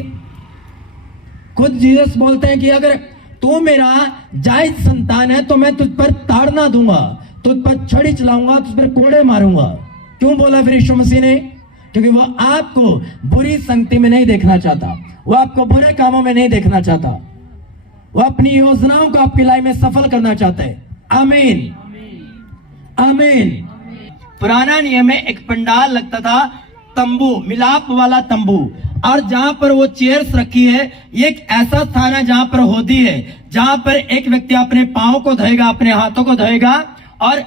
खुद जीसस बोलते हैं कि अगर तू मेरा जायज संतान है तो मैं तुझ पर ताड़ना दूंगा, तुझ पर छड़ी चलाऊंगा, तुझ पर कोड़े मारूंगा। क्यों बोला फिर यीशु मसीह ने? क्योंकि वो आपको बुरी संगति में नहीं देखना चाहता, वो आपको बुरे कामों में नहीं देखना चाहता, वो अपनी योजनाओं को आपकी लाइफ में सफल करना चाहता है। आमीन, आमीन। पुराना नियम में एक पंडाल लगता था, तंबू, मिलाप वाला तंबू, और जहां पर वो चेयर्स रखी है, ये एक ऐसा स्थान है जहां पर होती है, जहां पर एक व्यक्ति अपने पांव को धोएगा, अपने हाथों को धोएगा और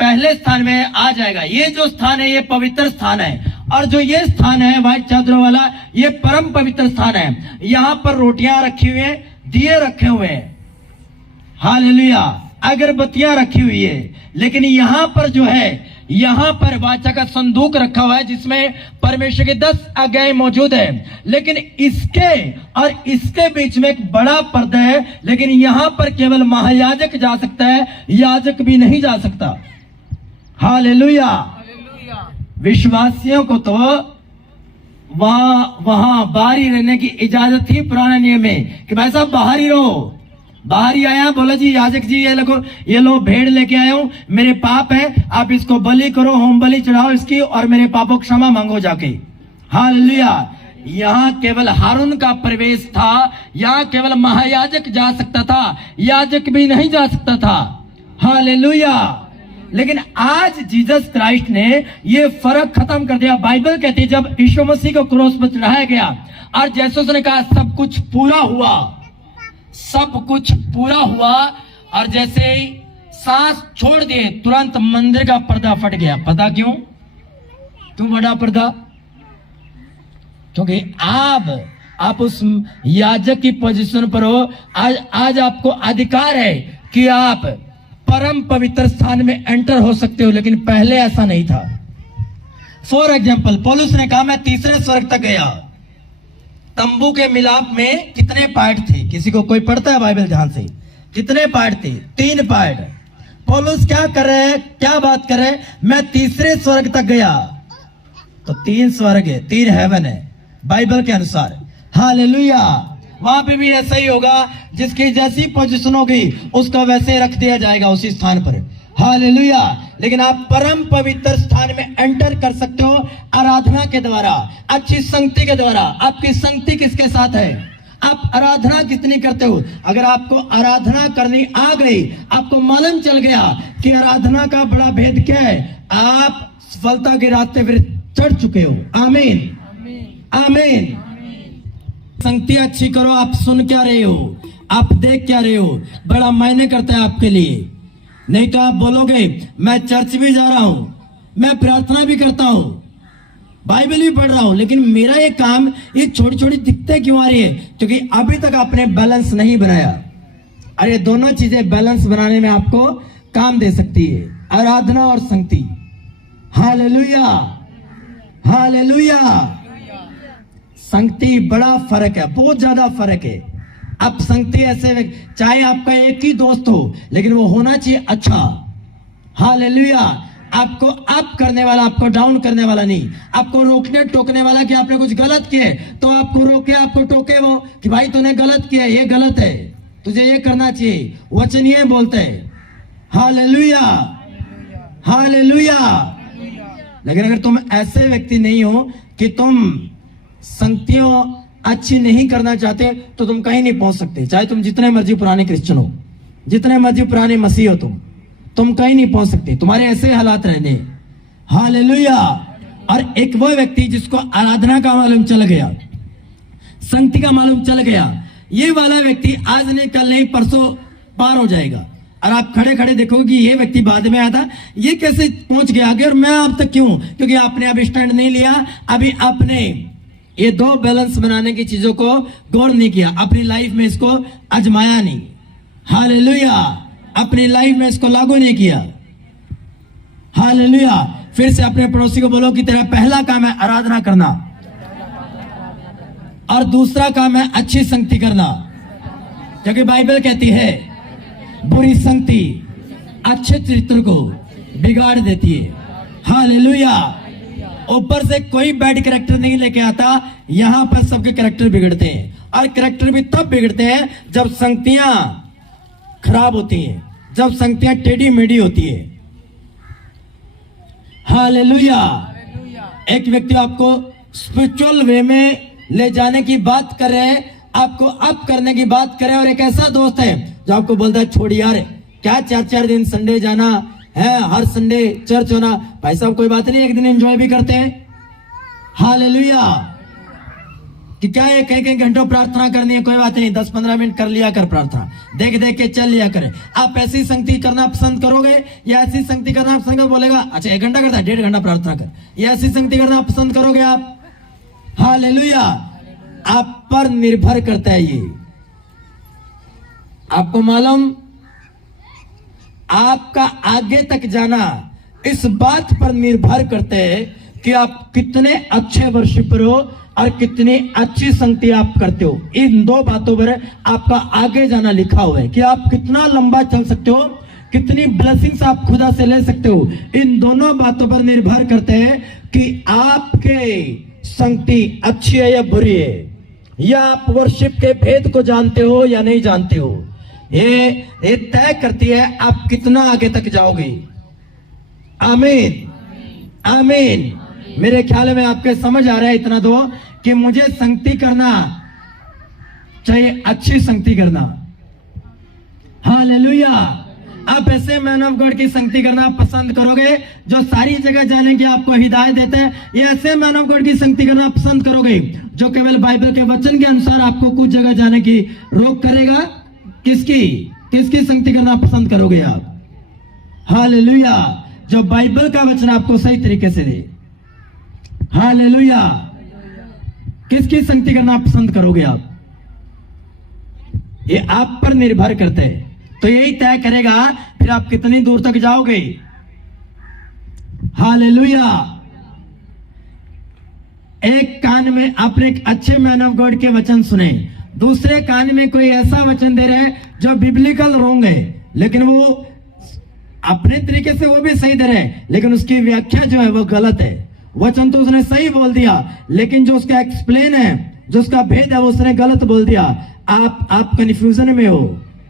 पहले स्थान में आ जाएगा। ये जो स्थान है ये पवित्र स्थान है, और जो ये स्थान है व्हाइट चादरों वाला, ये परम पवित्र स्थान है। यहाँ पर रोटियां रखी हुई है, दिए रखे हुए हैं, हालेलुया, अगरबत्तियां रखी हुई है। लेकिन यहाँ पर जो है, यहाँ पर वाचा का संदूक रखा हुआ है जिसमें परमेश्वर के 10 आज्ञाएं मौजूद है। लेकिन इसके और इसके बीच में एक बड़ा पर्दा है, लेकिन यहाँ पर केवल महायाजक जा सकता है, याजक भी नहीं जा सकता। हालेलुया। विश्वासियों को तो वहां बाहर ही रहने की इजाजत थी पुराने नियम में, कि भाई साहब बाहर ही रहो। बाहर ही आया, बोला जी याजक जी ये लो भेड़ लेके आया हूं, मेरे पाप है, आप इसको बलि करो, होम बलि चढ़ाओ इसकी, और मेरे पापों की क्षमा मांगो जाके। हालेलुया। यहाँ केवल हारून का प्रवेश था, यहाँ केवल महायाजक जा सकता था, याजक भी नहीं जा सकता था। हालेलुया। लेकिन आज जीसस क्राइस्ट ने ये फर्क खत्म कर दिया। बाइबल कहती है जब यीशु मसीह को क्रूस पर चढ़ाया गया और जैसे उसने कहा सब कुछ पूरा हुआ, सब कुछ पूरा हुआ, और जैसे ही सांस छोड़ दिए तुरंत मंदिर का पर्दा फट गया। पता क्यों? क्यों बड़ा पर्दा? क्योंकि आप उस याजक की पोजीशन पर हो। आज आपको अधिकार है कि आप परम पवित्र स्थान में एंटर हो सकते हो, लेकिन पहले ऐसा नहीं था। फॉर एग्जाम्पल, पौलुस ने कहा मैं तीसरे स्वर्ग तक गया। तंबू के मिलाप में कितने पार्ट थे? किसी को कोई पढ़ता है बाइबल ध्यान से? कितने पार्ट थे? 3 पार्ट। पौलुस क्या कर रहे हैं, क्या बात कर रहे हैं? मैं तीसरे स्वर्ग तक गया। तो 3 स्वर्ग है, 3 हेवन है बाइबल के अनुसार। हालेलुया। वहां पे भी ऐसा ही होगा, जिसकी जैसी पोजीशन होगी उसका वैसे रख दिया जाएगा उसी स्थान पर। हालेलुया। लेकिन आप परम पवित्र स्थान में एंटर कर सकते हो आराधना के द्वारा, अच्छी संगति के द्वारा। आपकी संगति किसके साथ है? आप आराधना कितनी करते हो? अगर आपको आराधना करनी आ गई, आपको मालूम चल गया कि आराधना का बड़ा भेद क्या है, आप सफलता के रास्ते फिर चढ़ चुके हो। आमीन, आमीन। संगति अच्छी करो। आप सुन क्या रहे हो, आप देख क्या रहे हो, बड़ा मायने करता है आपके लिए। नहीं तो आप बोलोगे मैं चर्च भी जा रहा हूं, मैं प्रार्थना भी करता हूं, बाइबल भी पढ़ रहा हूं, लेकिन मेरा ये काम, ये छोटी छोटी दिक्कतें क्यों आ रही है? क्योंकि अभी तक आपने बैलेंस नहीं बनाया। अरे दोनों चीजें बैलेंस बनाने में आपको काम दे सकती है, आराधना और संगति। Hallelujah, hallelujah. संगति बड़ा फर्क है, बहुत ज्यादा फर्क है। आप संगति ऐसे, चाहे आपका एक ही दोस्त हो, लेकिन वो होना चाहिए अच्छा। हालेलुया। आपको अप करने वाला, आपको डाउन करने वाला नहीं, आपको रोकने टोकने वाला कि आपने कुछ गलत किया तो आपको रोके, आपको टोके वो कि भाई तूने गलत किया, ये गलत है, तुझे ये करना चाहिए। वचन ये बोलते हैं। Hallelujah, hallelujah. लेकिन अगर तुम ऐसे व्यक्ति नहीं हो कि तुम संगतियों अच्छी नहीं करना चाहते, तो तुम कहीं नहीं पहुंच सकते। चाहे तुम जितने मर्जी पुराने क्रिश्चियन हो, जितने मर्जी पुराने मसीह हो, तुम कहीं नहीं पहुंच सकते। तुम्हारे ऐसे हालात रहने। हालेलुया। और एक वो व्यक्ति जिसको आराधना का मालूम चल गया, संगति का मालूम चल गया, ये वाला व्यक्ति आज नहीं कल नहीं परसों पार हो जाएगा। और आप खड़े खड़े देखोगे कि ये व्यक्ति बाद में आया था, ये कैसे पहुंच गया आगे और मैं अब तक क्यों? क्योंकि आपने अभी स्टैंड नहीं लिया, अभी आपने ये 2 बैलेंस बनाने की चीजों को गौर नहीं किया, अपनी लाइफ में इसको आजमाया नहीं। हालेलुया। अपनी लाइफ में इसको लागू नहीं किया। हालेलुया। फिर से अपने पड़ोसी को बोलो कि तेरा पहला काम है आराधना करना, और दूसरा काम है अच्छी संगति करना। क्योंकि बाइबल कहती है बुरी संगति अच्छे चरित्र को बिगाड़ देती है। हालेलुया। ऊपर से कोई बैड कैरेक्टर नहीं लेके आता, यहां पर सबके कैरेक्टर बिगड़ते हैं। और कैरेक्टर भी तब बिगड़ते हैं जब संगतियां खराब होती हैं, जब संगतियां टेढ़ी मेढ़ी होती है। हालेलुया। एक व्यक्ति आपको स्पिरिचुअल वे में ले जाने की बात कर रहे हैं, आपको अप करने की बात कर रहे हैं, और एक ऐसा दोस्त है जो आपको बोलता है छोड़ यार, क्या 4-4 दिन संडे जाना है, हर संडे चर्च होना। भाई साहब कोई बात नहीं, एक दिन एंजॉय भी करते हैं। हालेलुया। कि क्या है, कई घंटों प्रार्थना करनी है, कोई बात नहीं, 10-15 मिनट कर लिया कर प्रार्थना, देख देख के चल लिया करे। आप ऐसी संगति करना पसंद करोगे या ऐसी संगति करना पसंद करोगे? बोलेगा अच्छा 1 घंटा करता है, 1.5 घंटा प्रार्थना कर, या ऐसी संगति करना पसंद करोगे आप? हालेलुया। आप पर निर्भर करता है ये। आपको मालूम, आपका आगे तक जाना इस बात पर निर्भर करते हैं कि आप कितने अच्छे वर्शिपर हो और कितनी अच्छी संगति आप करते हो। इन 2 बातों पर आपका आगे जाना लिखा हुआ है कि आप कितना लंबा चल सकते हो, कितनी ब्लेसिंग्स आप खुदा से ले सकते हो। इन दोनों बातों पर निर्भर करते हैं कि आपके संगति अच्छी है या बुरी है, या आप वर्शिप के भेद को जानते हो या नहीं जानते हो। ये तय करती है आप कितना आगे तक जाओगे। आमीन, आमीन। मेरे ख्याल में आपके समझ आ रहा है इतना दो कि मुझे संगति करना चाहिए, अच्छी संगति करना। हालेलुया। आप ऐसे मैन ऑफ गॉड की संगति करना पसंद करोगे जो सारी जगह जाने की आपको हिदायत देते हैं, या ऐसे मैन ऑफ गॉड की संगति करना पसंद करोगे जो केवल बाइबल के वचन के अनुसार आपको कुछ जगह जाने की रोक करेगा? किसकी संगति करना पसंद करोगे आप? हालेलुया। जो बाइबल का वचन आपको सही तरीके से दे। हालेलुया। किसकी संगति करना पसंद करोगे आप? ये आप पर निर्भर करते हैं। तो यही तय करेगा फिर आप कितनी दूर तक जाओगे। हालेलुया। एक कान में आपने एक अच्छे मैन ऑफ गॉड के वचन सुने, दूसरे कान में कोई ऐसा वचन दे रहे हैं जो बिब्लिकल रॉन्ग है, लेकिन वो अपने तरीके से वो भी सही दे रहे हैं, लेकिन उसकी व्याख्या जो है वो गलत है। वचन तो उसने सही बोल दिया, लेकिन जो उसका एक्सप्लेन है, जो उसका भेद है, वो उसने गलत बोल दिया। आप कंफ्यूजन में हो,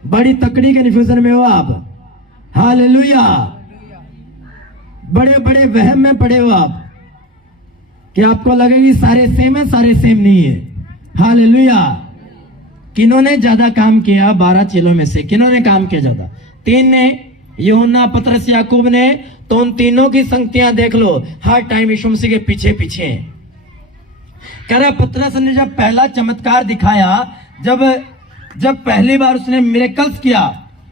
बड़ी तकड़ी कंफ्यूजन में हो आप। हालेलुया। बड़े बड़े वहम में पड़े हो आप कि आपको लगेगी सारे सेम है, सारे सेम नहीं है। हालेलुया। किन्होंने ज्यादा काम किया 12 चेलों में से? किन्होंने काम किया ज्यादा? 3 ने, यूहन्ना, पतरस, याकूब ने। तो उन तीनों की संगतियां देख लो, हर टाइम यीशु मसीह के पीछे पीछे हैं। कह रहा पतरस ने जब पहला चमत्कार दिखाया, जब पहली बार उसने मिरेकल्स किया,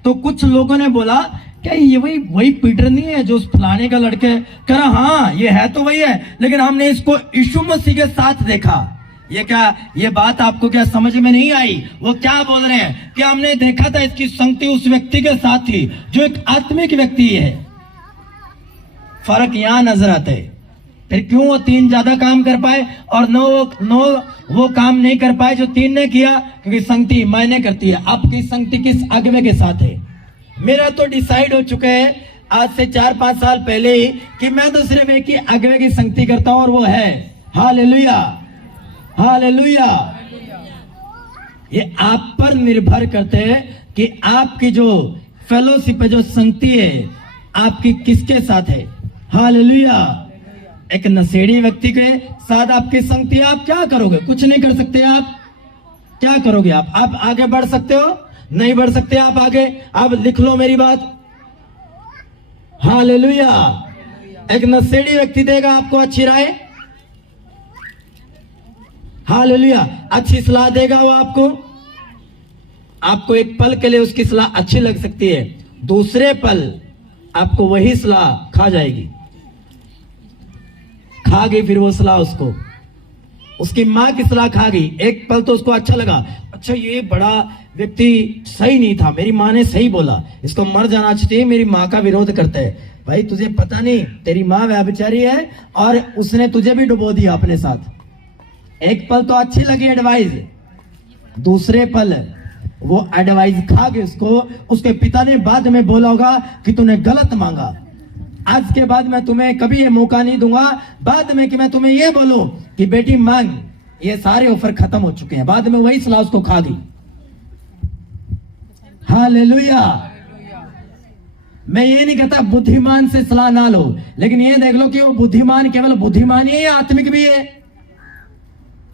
तो कुछ लोगों ने बोला क्या ये वही पीटर नहीं है जो उस फलाने का लड़के है? कह रहा हाँ ये है तो वही है, लेकिन हमने इसको यीशु मसीह के साथ देखा। ये बात आपको क्या समझ में नहीं आई? वो क्या बोल रहे हैं कि हमने देखा था इसकी संगति उस व्यक्ति के साथ थी जो एक आत्मिक व्यक्ति है। फर्क यहां नजर आता है। फिर क्यों वो 3 ज्यादा काम कर पाए और नो वो काम नहीं कर पाए जो 3 ने किया? क्योंकि संगति मायने करती है। आपकी संगति किस अगुवे के साथ है? मेरा तो डिसाइड हो चुका है आज से 4-5 साल पहले ही कि मैं तो सिर्फ एक ही अगुवे की संगति करता हूं, और वो है हालेलुया। हालेलुया। ये आप पर निर्भर करते हैं कि आपकी जो फेलोशिप है, जो संगति है, आपकी किसके साथ है। हालेलुया। एक नशेड़ी व्यक्ति के साथ आपकी संगति, आप क्या करोगे? कुछ नहीं कर सकते। आप क्या करोगे? आप आगे बढ़ सकते हो? नहीं बढ़ सकते आप आगे। आप लिख लो मेरी बात। हालेलुया। एक नशेड़ी व्यक्ति देगा आपको अच्छी राय, हालेलुया, अच्छी सलाह देगा वो आपको एक पल के लिए उसकी सलाह अच्छी लग सकती है, दूसरे पल आपको वही सलाह खा जाएगी, खा गई फिर वो सलाह उसको। उसकी माँ की सलाह खा गई। एक पल तो उसको अच्छा लगा, अच्छा ये बड़ा व्यक्ति सही नहीं था, मेरी माँ ने सही बोला, इसको मर जाना चाहिए, मेरी माँ का विरोध करता है। भाई तुझे पता नहीं तेरी माँ व्यभिचारी है और उसने तुझे भी डुबो दिया अपने साथ। एक पल तो अच्छी लगी एडवाइस, दूसरे पल वो एडवाइस खा गई उसको। उसके पिता ने बाद में बोला होगा कि तूने गलत मांगा, आज के बाद मैं तुम्हें कभी ये मौका नहीं दूंगा बाद में कि मैं तुम्हें ये बोलूं कि बेटी मांग, ये सारे ऑफर खत्म हो चुके हैं। बाद में वही सलाह उसको खा गई। हालेलुया। मैं ये नहीं कहता बुद्धिमान से सलाह ना लो, लेकिन ये देख लो कि वो बुद्धिमान केवल बुद्धिमान ही है या आत्मिक भी है।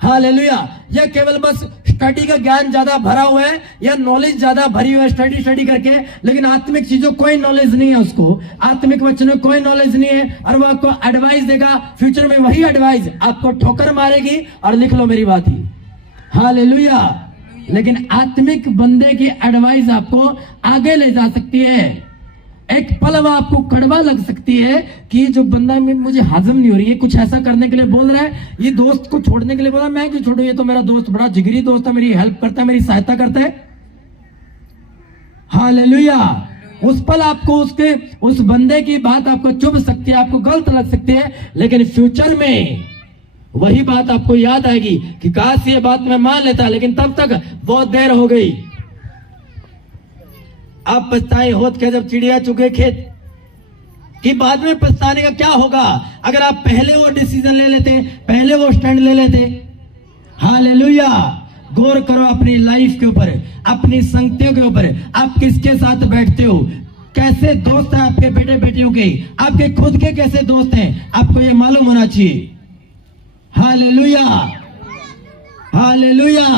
हालेलुया। या केवल बस स्टडी का ज्ञान ज्यादा भरा हुआ है या नॉलेज ज्यादा भरी हुई है स्टडी करके, लेकिन आत्मिक चीजों कोई नॉलेज नहीं है उसको, आत्मिक वचनों कोई नॉलेज नहीं है, और वो आपको एडवाइस देगा, फ्यूचर में वही एडवाइस आपको ठोकर मारेगी और लिख लो मेरी बात ही। हालेलुया। लेकिन आत्मिक बंदे की एडवाइस आपको आगे ले जा सकती है। एक पल वो आपको कड़वा लग सकती है कि जो बंदा में मुझे हजम नहीं हो रही है, कुछ ऐसा करने के लिए बोल रहा है, ये दोस्त को छोड़ने के लिए बोल रहा है, मैं क्यों छोड़ू, ये तो मेरा दोस्त बड़ा जिगरी दोस्त है, मेरी हेल्प करता है, मेरी सहायता करता है। हालेलुया। उस पल आपको उस बंदे की बात आपको चुभ सकती है, आपको गलत लग सकती है, लेकिन फ्यूचर में वही बात आपको याद आएगी कि काश ये बात मैं मान लेता, लेकिन तब तक बहुत देर हो गई। आप पछताए होत के जब चिड़िया चुगे खेत, कि बाद में पछताने का क्या होगा अगर आप पहले वो डिसीजन ले लेते, पहले वो स्टैंड ले लेते। हालेलुया। गौर करो अपनी लाइफ के ऊपर, अपनी संगतियों के ऊपर, आप किसके साथ बैठते हो, कैसे दोस्त हैं आपके बेटे बेटियों के, आपके खुद के कैसे दोस्त हैं, आपको ये मालूम होना चाहिए। हालेलुया। हालेलुया।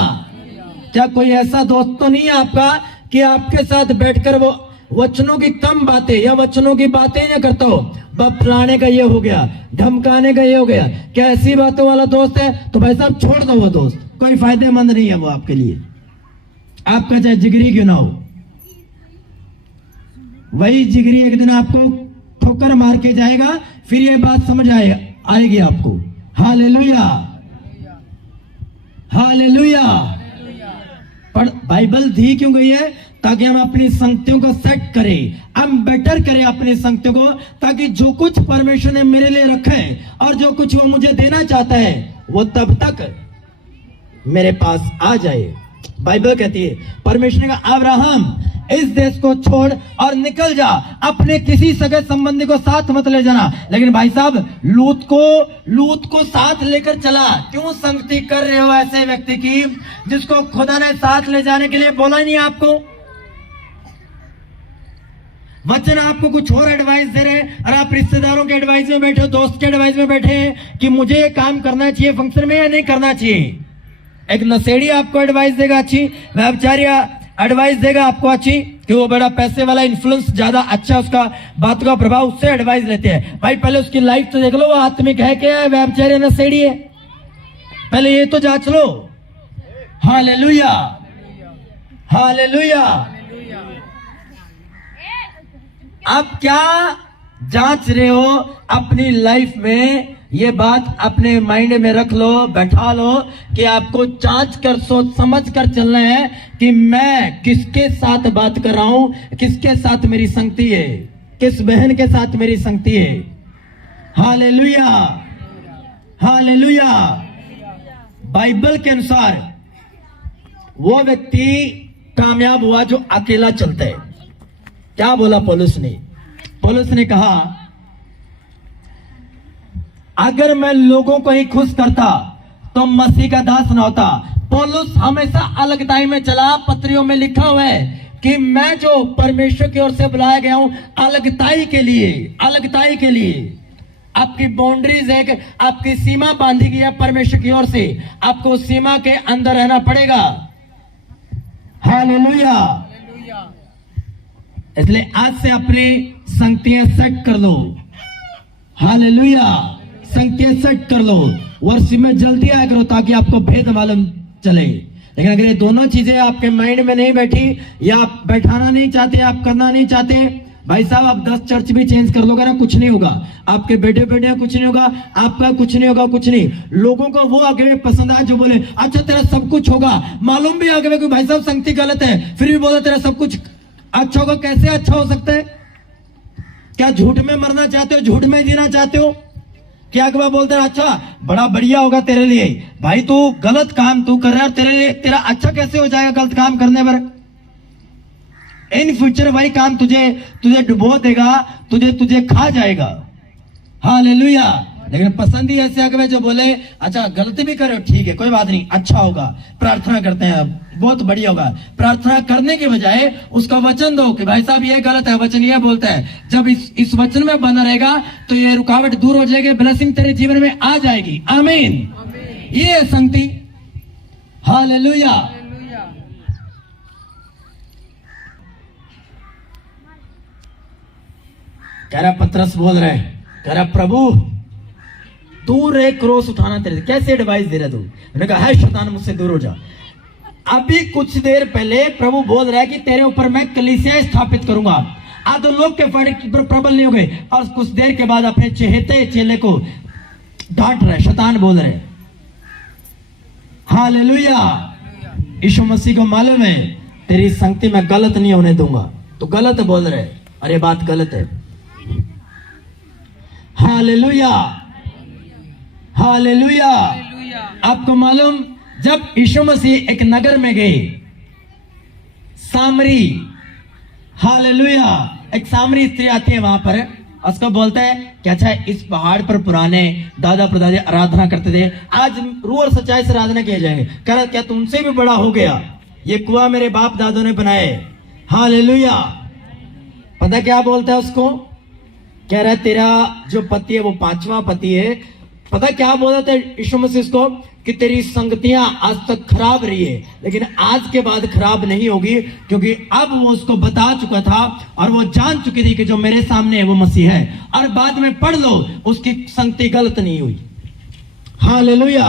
क्या कोई ऐसा दोस्त तो नहीं है आपका कि आपके साथ बैठकर वो वचनों की कम बातें या वचनों की बातें ना करता हो, फलाने का ये हो गया, धमकाने का ये हो गया, क्या ऐसी बातों वाला दोस्त है तो भाई साहब छोड़ दो वो दोस्त, कोई फायदेमंद नहीं है वो आपके लिए, आपका चाहे जिगरी क्यों ना हो। वही जिगरी एक दिन आपको ठोकर मार के जाएगा, फिर ये बात समझ आएगी आपको। हालेलुया। हालेलुया। पर बाइबल दी क्यों गई है? ताकि हम अपनी संगतियों को सेट करें, हम बेटर करें अपनी संगतियों को, ताकि जो कुछ परमेश्वर ने मेरे लिए रखा है और जो कुछ वो मुझे देना चाहता है वो तब तक मेरे पास आ जाए। बाइबल कहती है, परमेश्वर ने कहा अब्राहम इस देश को छोड़ और निकल जा, अपने किसी सगे संबंधी को साथ मत ले जाना। लेकिन भाई साहब लूत को साथ लेकर चला। क्यों संगति कर रहे हो ऐसे व्यक्ति की जिसको खुदा ने साथ ले जाने के लिए बोला ही नहीं आपको? वचन आपको कुछ और एडवाइस दे रहे हैं और आप रिश्तेदारों के एडवाइस में बैठे हो, दोस्त के एडवाइस में बैठे हैं कि मुझे ये काम करना चाहिए फंक्शन में या नहीं करना चाहिए। एक नशेड़ी आपको एडवाइस देगा अच्छी, व्यभिचारी एडवाइस देगा आपको अच्छी, कि वो बड़ा पैसे वाला, इन्फ्लुएंस ज्यादा अच्छा, उसका बात का प्रभाव, उससे एडवाइस लेते हैं। भाई पहले उसकी लाइफ तो देख लो, वो आत्मिक है क्या है, व्यभिचारी नशेड़ी है, पहले ये तो जांच लो। हालेलुया। हालेलुया। आप क्या जांच रहे हो अपनी लाइफ में? ये बात अपने माइंड में रख लो, बैठा लो कि आपको जांच कर, सोच समझ कर चलना है कि मैं किसके साथ बात कर रहा हूं, किसके साथ मेरी संगति है, किस बहन के साथ मेरी संगति है। हालेलुया। हालेलुया। बाइबल के अनुसार वो व्यक्ति कामयाब हुआ जो अकेला चलता है। क्या बोला पौलुस ने कहा, अगर मैं लोगों को ही खुश करता तो मसीह का दास न होता। पौलुस हमेशा अलगताई में चला। पत्रियों में लिखा हुआ है कि मैं जो परमेश्वर की ओर से बुलाया गया हूं अलगताई के लिए, अलगताई के लिए। आपकी बाउंड्रीज है, आपकी सीमा बांधी गई है परमेश्वर की ओर से, आपको सीमा के अंदर रहना पड़ेगा। हालेलुया। इसलिए आज से अपनी संगतियां सेट कर लो। हालेलुया। संगतियां सेट कर लो, वर्ष में जल्दी आया करो ताकि आपको भेद मालूम चले। लेकिन अगर ये दोनों चीजें आपके माइंड में नहीं बैठी, या आप बैठाना नहीं चाहते, आप करना नहीं चाहते, भाई साहब आप 10 चर्च भी चेंज कर लोगे ना, कुछ नहीं होगा। आपके बेटे बेटियां कुछ नहीं होगा, आपका कुछ नहीं होगा, कुछ नहीं। लोगों को वो आगे पसंद आया जो बोले अच्छा तेरा सब कुछ होगा, मालूम भी आगे भाई साहब संगति गलत है, फिर भी बोला तेरा सब कुछ अच्छा होगा। कैसे अच्छा हो सकता है? क्या झूठ में मरना चाहते हो, झूठ में जीना चाहते हो? क्या अगवा बोलते हैं अच्छा बड़ा बढ़िया होगा तेरे लिए, भाई तू गलत काम तू कर रहा है, तेरे लिए तेरा अच्छा कैसे हो जाएगा गलत काम करने पर? इन फ्यूचर वही काम तुझे डुबो देगा, तुझे खा जाएगा। हालेलुया। लेकिन पसंद ही ऐसे अगवे जो बोले अच्छा गलती भी करो ठीक है कोई बात नहीं, अच्छा होगा, प्रार्थना करते हैं बहुत बढ़िया होगा। प्रार्थना करने के बजाय उसका वचन दो कि भाई साहब ये गलत है, वचन ये बोलता है। जब इस वचन में बना रहेगा तो ये रुकावट दूर हो जाएगी, ब्लेसिंग तेरे जीवन में आ जाएगी। आमीन। ये है संगति। हालेलुया। कह रहा पतरस बोल रहे, कह रहा प्रभु दूर एक क्रोस उठाना तेरे, कैसे एडवाइस दे रहा तू? मैंने कहा है शैतान मुझसे दूर हो जा। अभी कुछ देर पहले प्रभु बोल रहा है कि तेरे ऊपर मैं कलीसिया स्थापित करूंगा। आधो लोग के प्रबल नहीं हो गए और कुछ देर के बाद अपने चहेते चेले को डांट रहे, शैतान बोल रहे। हालेलुया। यीशु मसीह को मालूम है तेरी संगति में गलत नहीं होने दूंगा, तो गलत बोल रहे, अरे बात गलत है। हालेलुया। हालेलुया। आपको मालूम जब यीशु मसीह एक नगर में गए, सामरी, हालेलुया, एक सामरी स्त्री आती है वहां पर, उसको बोलता है कि अच्छा इस पहाड़ पर पुराने दादा प्रदादा आराधना करते थे, आज रूह और सच्चाई से आराधना किया जाएगा। कह रहा क्या तुमसे भी बड़ा हो गया? ये कुआं मेरे बाप दादों ने बनाए। हालेलुया। पता क्या बोलता है उसको? कह रहा है तेरा जो पति है वो 5वां पति है। पता क्या बोला था यीशु मसीह उसको? कि तेरी संगतियां आज तक खराब रही है लेकिन आज के बाद खराब नहीं होगी, क्योंकि अब वो उसको बता चुका था और वो जान चुकी थी कि जो मेरे सामने है वो मसीह है। और बाद में पढ़ लो उसकी संगति गलत नहीं हुई। हालेलुया।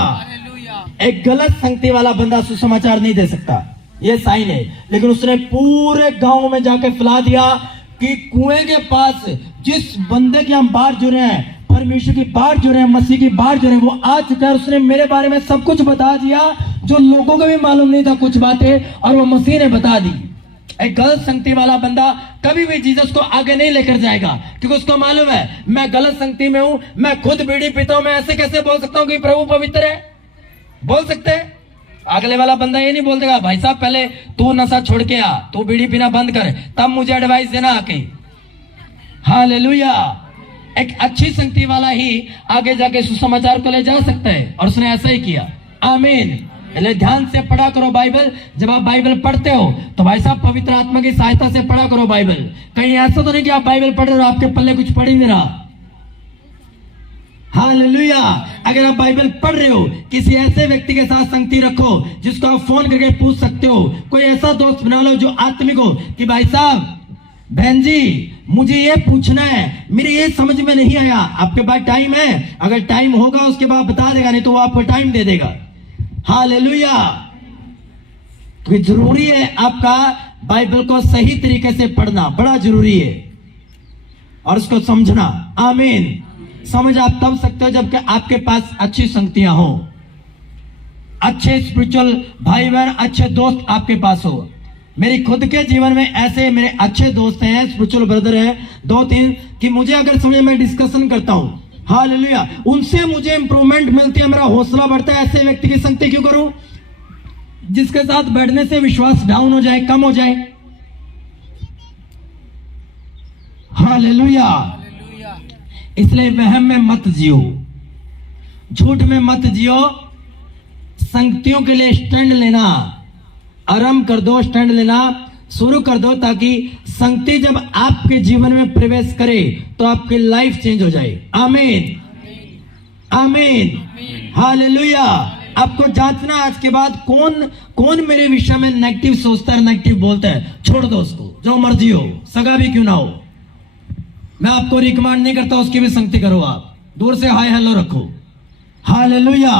एक गलत संगति वाला बंदा सुसमाचार नहीं दे सकता, ये साइन है। लेकिन उसने पूरे गांव में जाके फैला दिया कि कुएं के पास जिस बंदे की हम बाढ़ जुड़े हैं, परमेश्वर की बाढ़ जुड़े हैं, मसीह की बाढ़ जुड़े हैं, वो आ चुका है। उसने मेरे बारे में सब कुछ बता दिया जो लोगों को भी मालूम नहीं था कुछ बातें, और वो मसीह ने बता दी। एक गलत संगति वाला बंदा कभी भी जीसस को आगे नहीं लेकर जाएगा, क्योंकि उसको मालूम है मैं गलत संगति में हूं, मैं खुद बीड़ी पीता हूं, मैं ऐसे कैसे बोल सकता हूं कि प्रभु पवित्र है? बोल सकते हैं? अगले वाला बंदा ये नहीं बोल देगा भाई साहब पहले तू नशा छोड़ के आ, तू बीड़ी पीना बंद कर, तब मुझे एडवाइस देना आके। हालेलुया। एक अच्छी संगति वाला ही आगे जाके सुसमाचार को ले जा सकता है, और उसने ऐसा ही किया। आमीन। पहले ध्यान से पढ़ा करो बाइबल। जब आप बाइबल पढ़ते हो तो भाई साहब पवित्र आत्मा की सहायता से पढ़ा करो बाइबल। कहीं ऐसा तो नहीं कि आप बाइबल पढ़ रहे हो आपके पल्ले कुछ पढ़ ही नहीं रहा। हालेलुया। अगर आप बाइबल पढ़ रहे हो, किसी ऐसे व्यक्ति के साथ संगति रखो जिसको आप फोन करके पूछ सकते हो। कोई ऐसा दोस्त बना लो जो आत्मिक हो कि भाई साहब बहन जी मुझे ये पूछना है, मेरे ये समझ में नहीं आया, आपके पास टाइम है? अगर टाइम होगा उसके बाद बता देगा, नहीं तो वो आपको टाइम दे देगा। हालेलुया। तो जरूरी है आपका बाइबल को सही तरीके से पढ़ना, बड़ा जरूरी है, और उसको समझना। आमीन। समझ आप तब सकते हो जबकि आपके पास अच्छी संगतियां हो, अच्छे स्पिरिचुअल भाई बहन, अच्छे दोस्त आपके पास हो। मेरे खुद के जीवन में ऐसे मेरे अच्छे दोस्त हैं, स्पिरिचुअल ब्रदर हैं 2-3, कि मुझे अगर समझ में डिस्कशन करता हूं, हालेलुया, उनसे मुझे इंप्रूवमेंट मिलती है, मेरा हौसला बढ़ता है। ऐसे व्यक्ति की संगति क्यों करूं जिसके साथ बैठने से विश्वास डाउन हो जाए, कम हो जाए? हालेलुया। इसलिए वहम में मत जियो, झूठ में मत जियो। संगतियों के लिए स्टैंड लेना आरंभ कर दो, स्टैंड लेना शुरू कर दो, ताकि संगति जब आपके जीवन में प्रवेश करे तो आपकी लाइफ चेंज हो जाए। आमीन। आमीन। हालेलुया। आपको जांचना आज के बाद कौन मेरे विषय में नेगेटिव सोचता है, नेगेटिव बोलता है, छोड़ दो उसको, जो मर्जी हो, सगा भी क्यों ना हो। मैं आपको रिकमेंड नहीं करता उसकी भी संगति करो, आप दूर से हाय हेलो रखो। हालेलुया।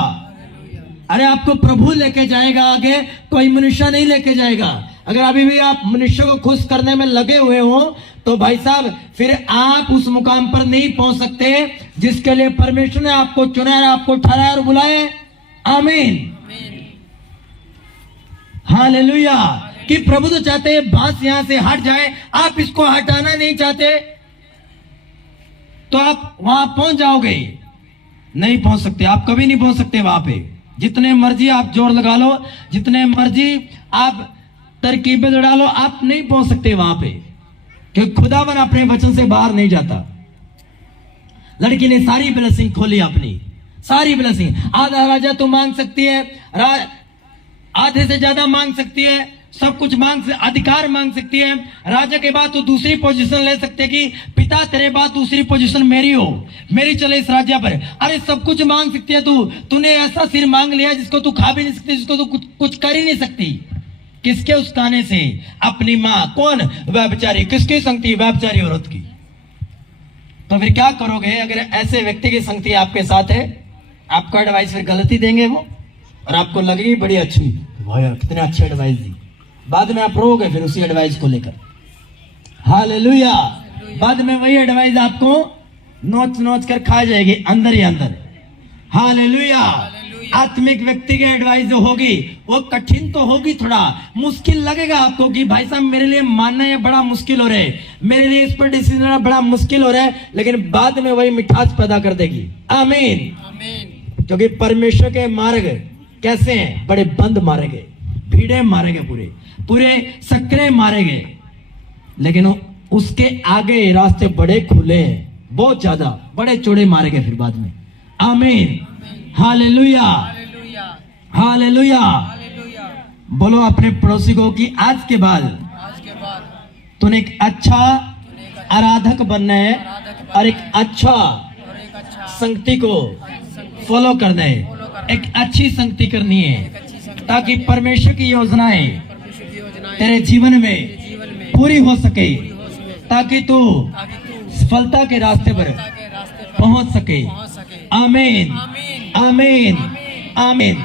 अरे आपको प्रभु लेके जाएगा आगे, कोई मनुष्य नहीं लेके जाएगा। अगर अभी भी आप मनुष्य को खुश करने में लगे हुए हो तो भाई साहब फिर आप उस मुकाम पर नहीं पहुंच सकते जिसके लिए परमेश्वर ने आपको चुना है, आपको ठहराया और बुलाया। आमीन। हालेलुया। कि प्रभु तो चाहते हैं बांस यहां से हट जाए, आप इसको हटाना नहीं चाहते तो आप वहां पहुंच जाओगे? नहीं पहुंच सकते, आप कभी नहीं पहुंच सकते वहां पे। जितने मर्जी आप जोर लगा लो, जितने मर्जी आप तरकीबें लड़ा लो, आप नहीं पहुंच सकते वहां पे, क्योंकि खुदावन अपने वचन से बाहर नहीं जाता। लड़की ने सारी ब्लेसिंग खोली अपनी, सारी ब्लेसिंग। आधा राजा तो मांग सकती है, आधे से ज्यादा मांग सकती है, सब कुछ अधिकार मांग सकती है। राजा के बाद तो दूसरी पोजीशन ले सकते कि पिता तेरे बाद दूसरी पोजीशन मेरी हो, मेरी चले इस राज्य पर। अरे सब कुछ मांग सकती है तूने ऐसा सिर मांग लिया जिसको तू खा भी नहीं सकती, जिसको तू कुछ कर ही नहीं सकती। किसके उसकाने से? अपनी माँ। कौन? वह बेचारी। किसकी संगति? वह बेचारी औरत की। तो फिर क्या करोगे अगर ऐसे व्यक्ति की संगति आपके साथ है? आपको एडवाइस फिर गलती देंगे वो, और आपको लगेगी बड़ी अच्छी, वाह कितने अच्छी एडवाइस दी। बाद में आप रोगे फिर उसी एडवाइस को लेकर। हालेलुया। बाद में वही एडवाइस आपको नोच नोच कर खा जाएगी अंदर ही अंदर। हालेलुया। आत्मिक व्यक्ति की एडवाइस जो होगी वो कठिन तो होगी, थोड़ा मुश्किल लगेगा आपको कि भाई साहब मेरे लिए मानना ये बड़ा मुश्किल हो रहा है, मेरे लिए इस पर डिसीजन लेना बड़ा मुश्किल हो रहा है, लेकिन बाद में वही मिठास पैदा कर देगी। आमीन। क्योंकि परमेश्वर के मार्ग कैसे हैं? बड़े बंद मारे गए, भीड़े मारे गए, पूरे पूरे सक्रे मारे गए, लेकिन उसके आगे रास्ते बड़े खुले हैं, बहुत ज्यादा बड़े चौड़े मारे गए फिर बाद में। आमीन। हालेलुया। हालेलुया। बोलो अपने पड़ोसी को कि आज के बाद तूने एक अच्छा आराधक बनना है और एक अच्छा संगति को फॉलो करना है, एक अच्छी संगति करनी है, ताकि परमेश्वर की योजनाएं तेरे जीवन में पूरी हो सके, ताकि तू सफलता के रास्ते पर पहुंच सके। आमीन। आमीन। आमीन।